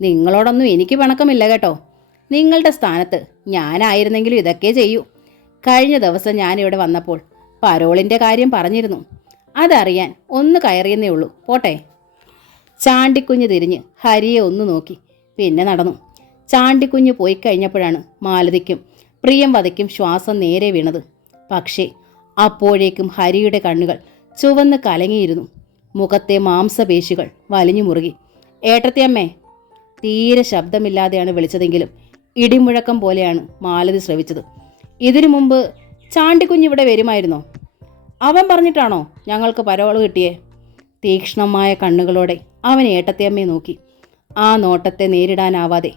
നിങ്ങളോടൊന്നും എനിക്ക് പിണക്കമില്ല കേട്ടോ. നിങ്ങളുടെ സ്ഥാനത്ത് ഞാനായിരുന്നെങ്കിലും ഇതൊക്കെ ചെയ്യൂ. കഴിഞ്ഞ ദിവസം ഞാനിവിടെ വന്നപ്പോൾ പരോളിൻ്റെ കാര്യം പറഞ്ഞിരുന്നു. അതറിയാൻ ഒന്ന് കയറിയെന്നേ ഉള്ളൂ. പോട്ടെ. ചാണ്ടിക്കുഞ്ഞ് തിരിഞ്ഞ് ഹരിയെ ഒന്ന് നോക്കി, പിന്നെ നടന്നു. ചാണ്ടിക്കുഞ്ഞ് പോയി കഴിഞ്ഞപ്പോഴാണ് മാലതിക്കും പ്രിയംവദയ്ക്കും ശ്വാസം നേരെ വീണത്. പക്ഷേ അപ്പോഴേക്കും ഹരിയുടെ കണ്ണുകൾ ചുവന്ന് കലങ്ങിയിരുന്നു. മുഖത്തെ മാംസപേശികൾ വലിഞ്ഞു മുറുകി. ഏട്ടത്തിയമ്മേ. തീരെ ശബ്ദമില്ലാതെയാണ് വിളിച്ചതെങ്കിലും ഇടിമുഴക്കം പോലെയാണ് മാലതി ശ്രവിച്ചത്. ഇതിനു മുമ്പ് ചാണ്ടിക്കുഞ്ഞിവിടെ വരുമായിരുന്നോ? അവൻ പറഞ്ഞിട്ടാണോ ഞങ്ങൾക്ക് പരോള് കിട്ടിയേ? തീക്ഷ്ണമായ കണ്ണുകളോടെ അവൻ ഏട്ടത്തിയമ്മയെ നോക്കി. ആ നോട്ടത്തെ നേരിടാനാവാതെ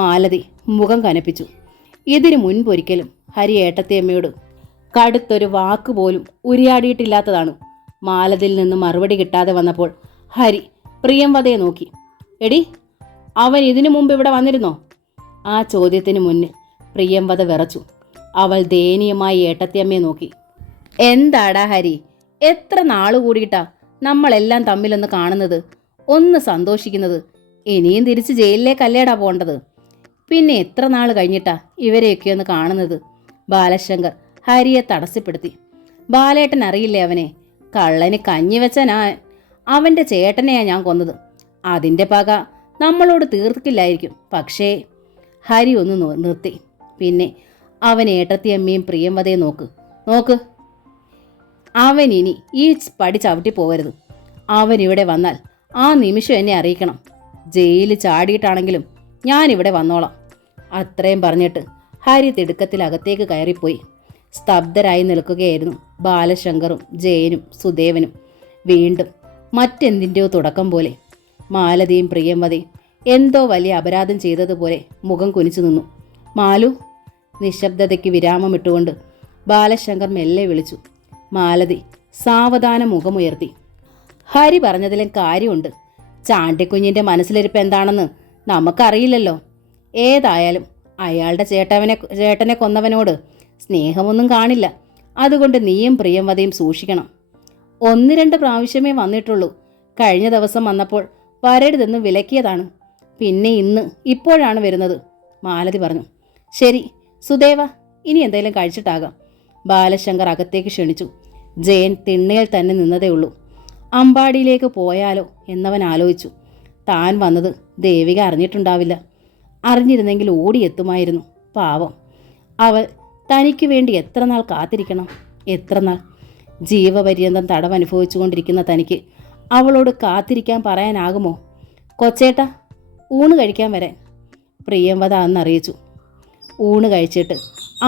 മാലതി മുഖം കനപ്പിച്ചു. ഇതിനു മുൻപൊരിക്കലും ഹരി ഏട്ടത്തിയമ്മയോട് കടുത്തൊരു വാക്കുപോലും ഉരിയാടിയിട്ടില്ലാത്തതാണ്. മാലതിൽ നിന്ന് മറുപടി കിട്ടാതെ വന്നപ്പോൾ ഹരി പ്രിയംവദയെ നോക്കി. എടി, അവൻ ഇതിനു മുമ്പ് ഇവിടെ വന്നിരുന്നോ? ആ ചോദ്യത്തിന് മുന്നിൽ പ്രിയംവദ വിറച്ചു. അവൾ ദയനീയമായി ഏട്ടത്തിയമ്മയെ നോക്കി. എന്താടാ ഹരി, എത്ര നാളു കൂടിയിട്ടാ നമ്മളെല്ലാം തമ്മിലൊന്ന് കാണുന്നത്, ഒന്ന് സന്തോഷിക്കുന്നത്. ഇനിയും തിരിച്ച് ജയിലിലേക്കല്ലേടാ പോണ്ടത്? പിന്നെ എത്ര നാൾ കഴിഞ്ഞിട്ടാ ഇവരെയൊക്കെ ഒന്ന് കാണുന്നത്? ബാലശങ്കർ ഹരിയെ തടസ്സപ്പെടുത്തി. ബാലേട്ടൻ അറിയില്ലേ അവനെ? കള്ളന് കഞ്ഞി വെച്ചനാ. അവൻ്റെ ചേട്ടനെയാ ഞാൻ കൊന്നത്. അതിൻ്റെ പക നമ്മളോട് തീർക്കില്ലായിരിക്കും. പക്ഷേ ഹരി ഒന്ന് നിർത്തി. പിന്നെ അവൻ ഏട്ടത്തിയമ്മയും പ്രിയംവദയെ നോക്ക്. അവൻ ഇനി ഈ പടി ചവിട്ടി പോകരുത്. അവൻ ഇവിടെ വന്നാൽ ആ നിമിഷം എന്നെ അറിയിക്കണം. ജയിലിൽ ചാടിയിട്ടാണെങ്കിലും ഞാനിവിടെ വന്നോളാം. അത്രയും പറഞ്ഞിട്ട് ഹരി തിടുക്കത്തിൽ അകത്തേക്ക് കയറിപ്പോയി. സ്തബ്ധരായി നിൽക്കുകയായിരുന്നു ബാലശങ്കറും ജയനും സുദേവനും. വീണ്ടും മറ്റെന്തിൻ്റെയോ തുടക്കം പോലെ മാലതിയും പ്രിയംവദയും എന്തോ വലിയ അപരാധം ചെയ്തതുപോലെ മുഖം കുനിച്ചു നിന്നു. മാലു. നിശബ്ദതയ്ക്ക് വിരാമമിട്ടുകൊണ്ട് ബാലശങ്കർ മെല്ലെ വിളിച്ചു. മാലതി സാവധാനം മുഖമുയർത്തി. ഹരി പറഞ്ഞതിലും കാര്യമുണ്ട്. ചാണ്ടിക്കുഞ്ഞിൻ്റെ മനസ്സിലിരിപ്പ് എന്താണെന്ന് നമുക്കറിയില്ലല്ലോ. ഏതായാലും അയാളുടെ ചേട്ടനെ കൊന്നവനോട് സ്നേഹമൊന്നും കാണില്ല. അതുകൊണ്ട് നീയും പ്രിയംവദയും സൂക്ഷിക്കണം. 1-2 പ്രാവശ്യമേ വന്നിട്ടുള്ളൂ. കഴിഞ്ഞ ദിവസം വന്നപ്പോൾ വരരുതെന്ന് വിലക്കിയതാണ്. പിന്നെ ഇപ്പോഴാണ് വരുന്നത്, മാലതി പറഞ്ഞു. ശരി സുദേവ, ഇനി എന്തെങ്കിലും കഴിച്ചിട്ടാകാം. ബാലശങ്കർ അകത്തേക്ക് ക്ഷണിച്ചു. ജയൻ തിണ്ണയിൽ തന്നെ നിന്നതേ ഉള്ളൂ. അമ്പാടിയിലേക്ക് പോയാലോ എന്നവൻ ആലോചിച്ചു. താൻ വന്നത് ദേവിക അറിഞ്ഞിട്ടുണ്ടാവില്ല. അറിഞ്ഞിരുന്നെങ്കിൽ ഓടിയെത്തുമായിരുന്നു. പാവം, അവൾ തനിക്ക് വേണ്ടി എത്ര നാൾ കാത്തിരിക്കണം? എത്ര നാൾ? ജീവപര്യന്തം തടവനുഭവിച്ചുകൊണ്ടിരിക്കുന്ന തനിക്ക് അവളോട് കാത്തിരിക്കാൻ പറയാനാകുമോ? കൊച്ചേട്ട, ഊണ് കഴിക്കാൻ വരാൻ പ്രിയംവദ അന്നറിയിച്ചു. ഊണ് കഴിച്ചിട്ട്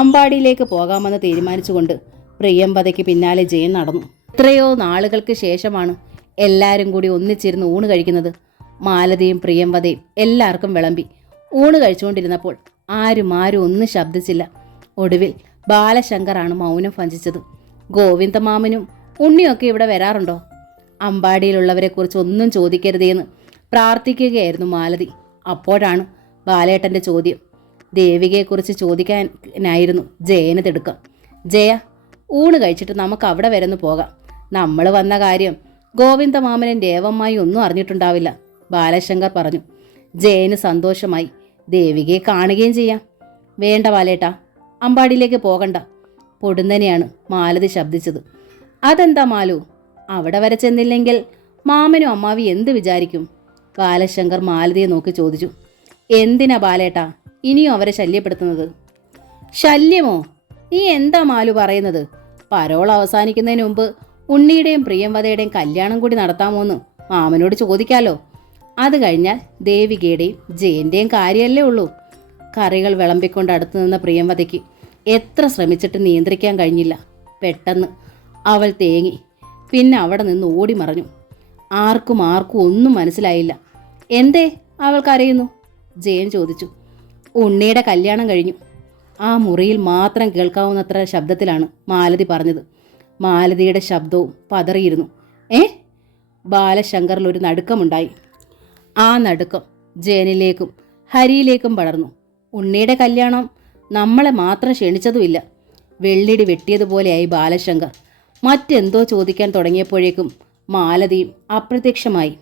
അമ്പാടിയിലേക്ക് പോകാമെന്ന് തീരുമാനിച്ചുകൊണ്ട് പ്രിയംവദയ്ക്ക് പിന്നാലെ ജയൻ നടന്നു. എത്രയോ നാളുകൾക്ക് ശേഷമാണ് എല്ലാവരും കൂടി ഒന്നിച്ചിരുന്ന് ഊണ് കഴിക്കുന്നത്. മാലതിയും പ്രിയംവദയും എല്ലാവർക്കും വിളമ്പി. ഊണ് കഴിച്ചുകൊണ്ടിരുന്നപ്പോൾ ആരും ഒന്നും ശബ്ദിച്ചില്ല. ഒടുവിൽ ബാലശങ്കറാണ് മൗനം ഭഞ്ജിച്ചത്. ഗോവിന്ദമാമനും ഉണ്ണിയൊക്കെ ഇവിടെ വരാറുണ്ടോ? അമ്പാടിയിലുള്ളവരെക്കുറിച്ച് ഒന്നും ചോദിക്കരുതേന്ന് പ്രാർത്ഥിക്കുകയായിരുന്നു മാലതി. അപ്പോഴാണ് ബാലേട്ടൻ്റെ ചോദ്യം. ദേവികയെക്കുറിച്ച് ചോദിക്കാനായിരുന്നു ജയന് തിടുക്കം. ജയ, ഊണ് കഴിച്ചിട്ട് നമുക്ക് അവിടെ വരെ ഒന്ന് പോകാം. നമ്മൾ വന്ന കാര്യം ഗോവിന്ദമാമനും ദേവമ്മായി ഒന്നും അറിഞ്ഞിട്ടുണ്ടാവില്ല, ബാലശങ്കർ പറഞ്ഞു. ജയന് സന്തോഷമായി. ദേവികയെ കാണുകയും ചെയ്യാം. വേണ്ട ബാലേട്ടാ, അമ്പാടിയിലേക്ക് പോകണ്ട. പൊടുന്നനെയാണ് മാലതി ശബ്ദിച്ചത്. അതെന്താ മാലു? അവിടെ വരെ ചെന്നില്ലെങ്കിൽ മാമനും അമ്മാവി എന്ത് വിചാരിക്കും? ബാലശങ്കർ മാലതിയെ നോക്കി ചോദിച്ചു. എന്തിനാ ബാലേട്ടാ ഇനിയും അവരെ ശല്യപ്പെടുത്തുന്നത്? ശല്യമോ? നീ എന്താ മാലു പറയുന്നത്? പരോൾ അവസാനിക്കുന്നതിന് മുമ്പ് ഉണ്ണിയുടെയും പ്രിയംവദയുടെയും കല്യാണം കൂടി നടത്താമോന്ന് മാമനോട് ചോദിക്കാലോ. അത് കഴിഞ്ഞാൽ ദേവികയുടെയും ജയന്റെയും കാര്യമല്ലേ ഉള്ളൂ. കറികൾ വിളമ്പിക്കൊണ്ട് അടുത്തു നിന്ന പ്രിയംവദയ്ക്ക് എത്ര ശ്രമിച്ചിട്ട് നിയന്ത്രിക്കാൻ കഴിഞ്ഞില്ല. പെട്ടെന്ന് അവൾ തേങ്ങി. പിന്നെ അവിടെ നിന്ന് ഓടി മറഞ്ഞു. ആർക്കും ഒന്നും മനസ്സിലായില്ല. എന്തേ അവൾ കരയുന്നു? ജയൻ ചോദിച്ചു. ഉണ്ണിയുടെ കല്യാണം കഴിഞ്ഞു. ആ മുറിയിൽ മാത്രം കേൾക്കാവുന്നത്ര ശബ്ദത്തിലാണ് മാലതി പറഞ്ഞത്. മാലതിയുടെ ശബ്ദവും പതറിയിരുന്നു. ബാലശങ്കറിൽ ഒരു നടുക്കമുണ്ടായി. ആ നടുക്കം ജയനിലേക്കും ഹരിയിലേക്കും പടർന്നു. ഉണ്ണിയുടെ കല്യാണം നമ്മളെ മാത്രം ക്ഷണിച്ചതുമില്ല. വെള്ളിടി വെട്ടിയതുപോലെയായി ബാലശങ്കർ. മറ്റെന്തോ ചോദിക്കാൻ തുടങ്ങിയപ്പോഴേക്കും മാലതിയും അപ്രത്യക്ഷമായി.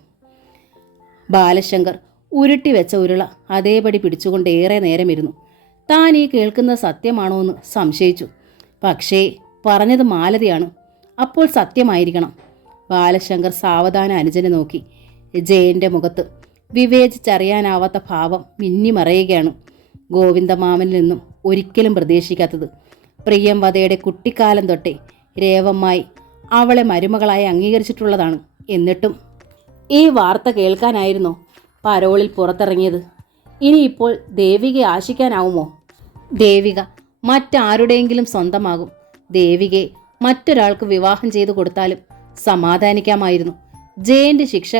ബാലശങ്കർ ഉരുട്ടിവെച്ച ഉരുള അതേപടി പിടിച്ചുകൊണ്ട് ഏറെ നേരമിരുന്നു. താൻ ഈ കേൾക്കുന്നത് സത്യമാണോ എന്ന് സംശയിച്ചു. പക്ഷേ പറഞ്ഞത് മാലതിയാണ്, അപ്പോൾ സത്യമായിരിക്കണം. ബാലശങ്കർ സാവധാന അനുജനെ നോക്കി. ജയന്റെ മുഖത്ത് വിവേചിച്ചറിയാനാവാത്ത ഭാവം മിന്നിമറയുകയാണ്. ഗോവിന്ദമാമനിൽ നിന്നും ഒരിക്കലും പ്രതീക്ഷിക്കാത്തത്. പ്രിയംവദയുടെ കുട്ടിക്കാലം തൊട്ടേ രേവമ്മായി അവളെ മരുമകളായി അംഗീകരിച്ചിട്ടുള്ളതാണ്. എന്നിട്ടും ഈ വാർത്ത കേൾക്കാനായിരുന്നോ പരോളിൽ പുറത്തിറങ്ങിയത്? ഇനിയിപ്പോൾ ദേവികയെ ആശിക്കാനാവുമോ? ദേവിക മറ്റാരുടെയെങ്കിലും സ്വന്തമാകും. ദേവികയെ മറ്റൊരാൾക്ക് വിവാഹം ചെയ്തു കൊടുത്താലും സമാധാനിക്കാമായിരുന്നു. ജയന്റെ ശിക്ഷ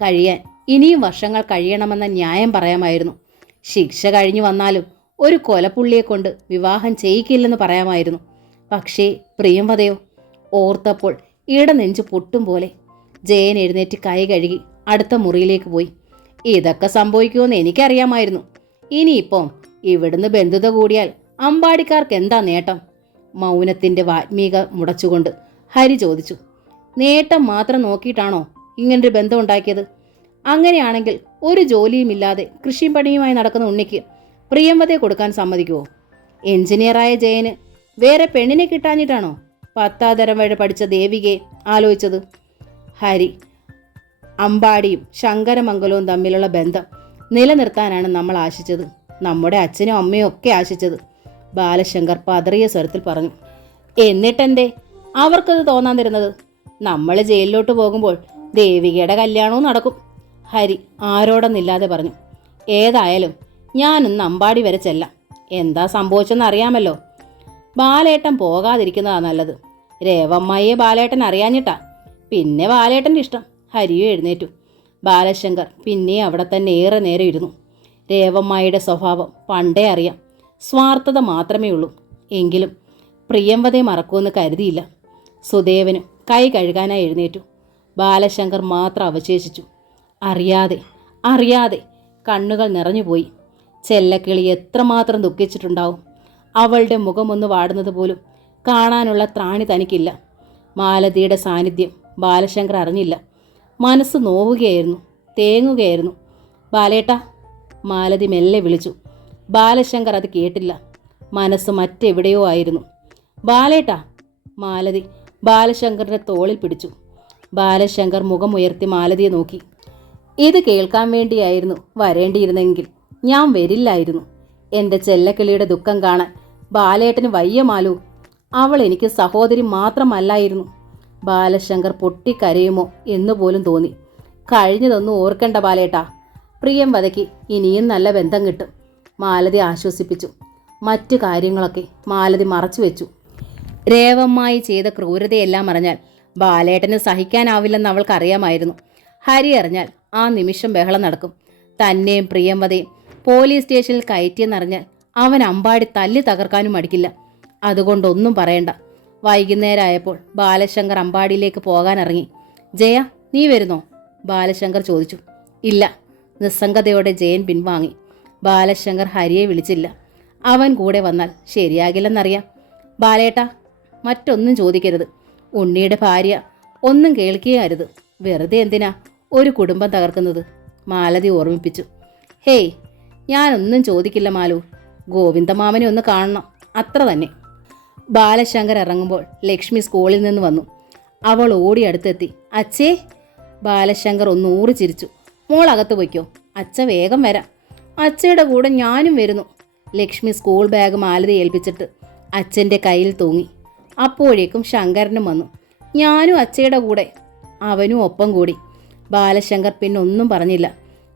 കഴിയാൻ ഇനിയും വർഷങ്ങൾ കഴിയണമെന്ന ന്യായം പറയാമായിരുന്നു. ശിക്ഷ കഴിഞ്ഞു വന്നാലും ഒരു കൊലപ്പുള്ളിയെ കൊണ്ട് വിവാഹം ചെയ്യിക്കില്ലെന്ന് പറയാമായിരുന്നു. പക്ഷേ പ്രിയംവദയോ? ഓർത്തപ്പോൾ ഇടനെഞ്ചു പൊട്ടും പോലെ. ജയൻ എഴുന്നേറ്റ് കൈ കഴുകി അടുത്ത മുറിയിലേക്ക് പോയി. ഇതൊക്കെ സംഭവിക്കുമെന്ന് എനിക്കറിയാമായിരുന്നു. ഇനിയിപ്പം ഇവിടുന്ന് ബന്ധുത കൂടിയാൽ അമ്പാടിക്കാർക്ക് എന്താ നേട്ടം? മൗനത്തിന്റെ വാത്മീക മുടച്ചുകൊണ്ട് ഹരി ചോദിച്ചു. നേട്ടം മാത്രം നോക്കിയിട്ടാണോ ഇങ്ങനൊരു ബന്ധം ഉണ്ടാക്കിയത്? അങ്ങനെയാണെങ്കിൽ ഒരു ജോലിയുമില്ലാതെ കൃഷിപ്പണിയുമായി നടക്കുന്ന ഉണ്ണിക്ക് പ്രിയംവദയെ കൊടുക്കാൻ സമ്മതിക്കുമോ? എഞ്ചിനീയറായ ജയന് വേറെ പെണ്ണിനെ കിട്ടാഞ്ഞിട്ടാണോ 10ാം തരം വരെ പഠിച്ച ദേവികയെ ആലോചിച്ചത്? ഹരി, അമ്പാടിയും ശങ്കരമംഗലവും തമ്മിലുള്ള ബന്ധം നിലനിർത്താനാണ് നമ്മൾ ആശിച്ചത്. നമ്മുടെ അച്ഛനും അമ്മയും ഒക്കെ ആശിച്ചത്. ബാലശങ്കർ പതറിയ സ്വരത്തിൽ പറഞ്ഞു. എന്നിട്ടെന്തേ അവർക്കത് തോന്നാൻ തരുന്നത്? നമ്മൾ ജയിലിലോട്ട് പോകുമ്പോൾ ദേവികയുടെ കല്യാണവും നടക്കും. ഹരി ആരോടൊന്നില്ലാതെ പറഞ്ഞു. ഏതായാലും ഞാനൊന്ന് അമ്പാടി വരെ ചെല്ലാം. എന്താ സംഭവിച്ചെന്ന് അറിയാമല്ലോ. ബാലേട്ടൻ പോകാതിരിക്കുന്നതാ നല്ലത്. രേവമ്മയെ ബാലേട്ടൻ അറിയാഞ്ഞിട്ടാ. പിന്നെ ബാലേട്ടൻ്റെ ഇഷ്ടം. ഹരിയും എഴുന്നേറ്റു. ബാലശങ്കർ പിന്നെ അവിടെ തന്നെ ഏറെ നേരം ഇരുന്നു. രേവമ്മയുടെ സ്വഭാവം പണ്ടേ അറിയാം. സ്വാർത്ഥത മാത്രമേ ഉള്ളൂ. എങ്കിലും പ്രിയംവദയെ മറക്കുമെന്ന് കരുതിയില്ല. സുദേവനും കൈ കഴുകാനായി എഴുന്നേറ്റു. ബാലശങ്കർ മാത്രം അവശേഷിച്ചു. അറിയാതെ കണ്ണുകൾ നിറഞ്ഞുപോയി. ചെല്ലക്കിളി എത്രമാത്രം ദുഃഖിച്ചിട്ടുണ്ടാവും. അവളുടെ മുഖമൊന്ന് വാടുന്നത് പോലും കാണാനുള്ള ത്രാണി തനിക്കില്ല. മാലതിയുടെ സാന്നിധ്യം ബാലശങ്കർ അറിഞ്ഞില്ല. മനസ്സ് നോവുകയായിരുന്നു, തേങ്ങുകയായിരുന്നു. ബാലേട്ടാ, മാലതി മെല്ലെ വിളിച്ചു. ബാലശങ്കർ അത് കേട്ടില്ല. മനസ്സ് മറ്റെവിടെയോ ആയിരുന്നു. ബാലേട്ടാ! മാലതി ബാലശങ്കറിൻ്റെ തോളിൽ പിടിച്ചു. ബാലശങ്കർ മുഖമുയർത്തി മാലതിയെ നോക്കി. ഇത് കേൾക്കാൻ വേണ്ടിയായിരുന്നു വരേണ്ടിയിരുന്നെങ്കിൽ ഞാൻ വരില്ലായിരുന്നു. എൻ്റെ ചെല്ലക്കിളിയുടെ ദുഃഖം കാണാൻ ബാലേട്ടന് വയ്യ മാലു. അവൾ എനിക്ക് സഹോദരി മാത്രമല്ലായിരുന്നു. ബാലശങ്കർ പൊട്ടിക്കരയുമോ എന്നുപോലും തോന്നി. കഴിഞ്ഞതൊന്നും ഓർക്കണ്ട ബാലേട്ടാ. പ്രിയംവദയ്ക്ക് ഇനിയും നല്ല ബന്ധം കിട്ടും. മാലതി ആശ്വസിപ്പിച്ചു. മറ്റു കാര്യങ്ങളൊക്കെ മാലതി മറച്ചു വെച്ചു. രേവമ്മായി ചെയ്ത ക്രൂരതയെല്ലാം അറിഞ്ഞാൽ ബാലേട്ടന് സഹിക്കാനാവില്ലെന്ന് അവൾക്കറിയാമായിരുന്നു. ഹരി അറിഞ്ഞാൽ ആ നിമിഷം ബഹളം നടക്കും. തന്നെയും പ്രിയംവദയും പോലീസ് സ്റ്റേഷനിൽ കയറ്റിയെന്നറിഞ്ഞാൽ അവൻ അമ്പാടി തല്ലി തകർക്കാനും മടിക്കില്ല. അതുകൊണ്ടൊന്നും പറയണ്ട. വൈകുന്നേരമായപ്പോൾ ബാലശങ്കർ അമ്പാടിയിലേക്ക് പോകാനിറങ്ങി. ജയ, നീ വരുന്നോ? ബാലശങ്കർ ചോദിച്ചു. ഇല്ല. നിസ്സംഗതയോടെ ജയൻ പിൻവാങ്ങി. ബാലശങ്കർ ഹരിയെ വിളിച്ചില്ല. അവൻ കൂടെ വന്നാൽ ശരിയാകില്ലെന്നറിയാം. ബാലേട്ടാ, മറ്റൊന്നും ചോദിക്കരുത്. ഉണ്ണിയുടെ ഭാര്യ ഒന്നും കേൾക്കുകയരുത്. വെറുതെ എന്തിനാ ഒരു കുടുംബം തകർക്കുന്നത്? മാലതി ഓർമ്മിപ്പിച്ചു. ഹേയ്, ഞാനൊന്നും ചോദിക്കില്ല മാലു. ഗോവിന്ദമാമനെ ഒന്ന് കാണണം, അത്ര തന്നെ. ബാലശങ്കർ ഇറങ്ങുമ്പോൾ ലക്ഷ്മി സ്കൂളിൽ നിന്ന് വന്നു. അവൾ ഓടി അടുത്തെത്തി. അച്ഛേ! ബാലശങ്കർ ഒന്നൂറി ചിരിച്ചു. മോൾ അകത്ത് പൊയ്ക്കോ, അച്ഛ വേഗം വരാം. അച്ഛയുടെ കൂടെ ഞാനും വരുന്നു. ലക്ഷ്മി സ്കൂൾ ബാഗ് മാലതി ഏൽപ്പിച്ചിട്ട് അച്ഛൻ്റെ കയ്യിൽ തൂങ്ങി. അപ്പോഴേക്കും ശങ്കരനും വന്നു. ഞാനും അച്ഛയുടെ കൂടെ. അവനും ഒപ്പം കൂടി. ബാലശങ്കർ പിന്നെ ഒന്നും പറഞ്ഞില്ല.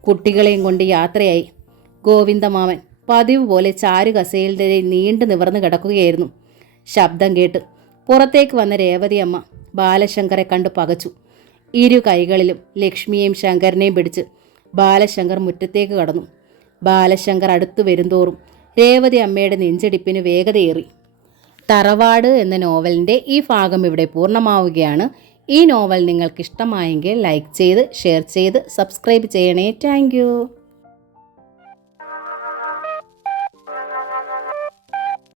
കുട്ടികളെയും കൊണ്ട് യാത്രയായി. ഗോവിന്ദമാമൻ പതിവ് പോലെ ചാരുകസേലിൻ്റെ നീണ്ടു നിവർന്നു കിടക്കുകയായിരുന്നു. ശബ്ദം കേട്ട് പുറത്തേക്ക് വന്ന രേവതി അമ്മ ബാലശങ്കറെ കണ്ടു പകച്ചു. ഇരു കൈകളിലും ലക്ഷ്മിയെയും ശങ്കരനെയും പിടിച്ച് ബാലശങ്കർ മുറ്റത്തേക്ക് കടന്നു. ബാലശങ്കർ അടുത്തു വരുന്തോറും രേവതി അമ്മയുടെ നെഞ്ചിടിപ്പിന് വേഗതയേറി. തറവാട് എന്ന നോവലിൻ്റെ ഈ ഭാഗം ഇവിടെ പൂർണ്ണമാവുകയാണ്. ഈ നോവൽ നിങ്ങൾക്ക് ഇഷ്ടമായെങ്കിൽ ലൈക്ക് ചെയ്ത്, ഷെയർ ചെയ്ത്, സബ്സ്ക്രൈബ് ചെയ്യണേ. താങ്ക്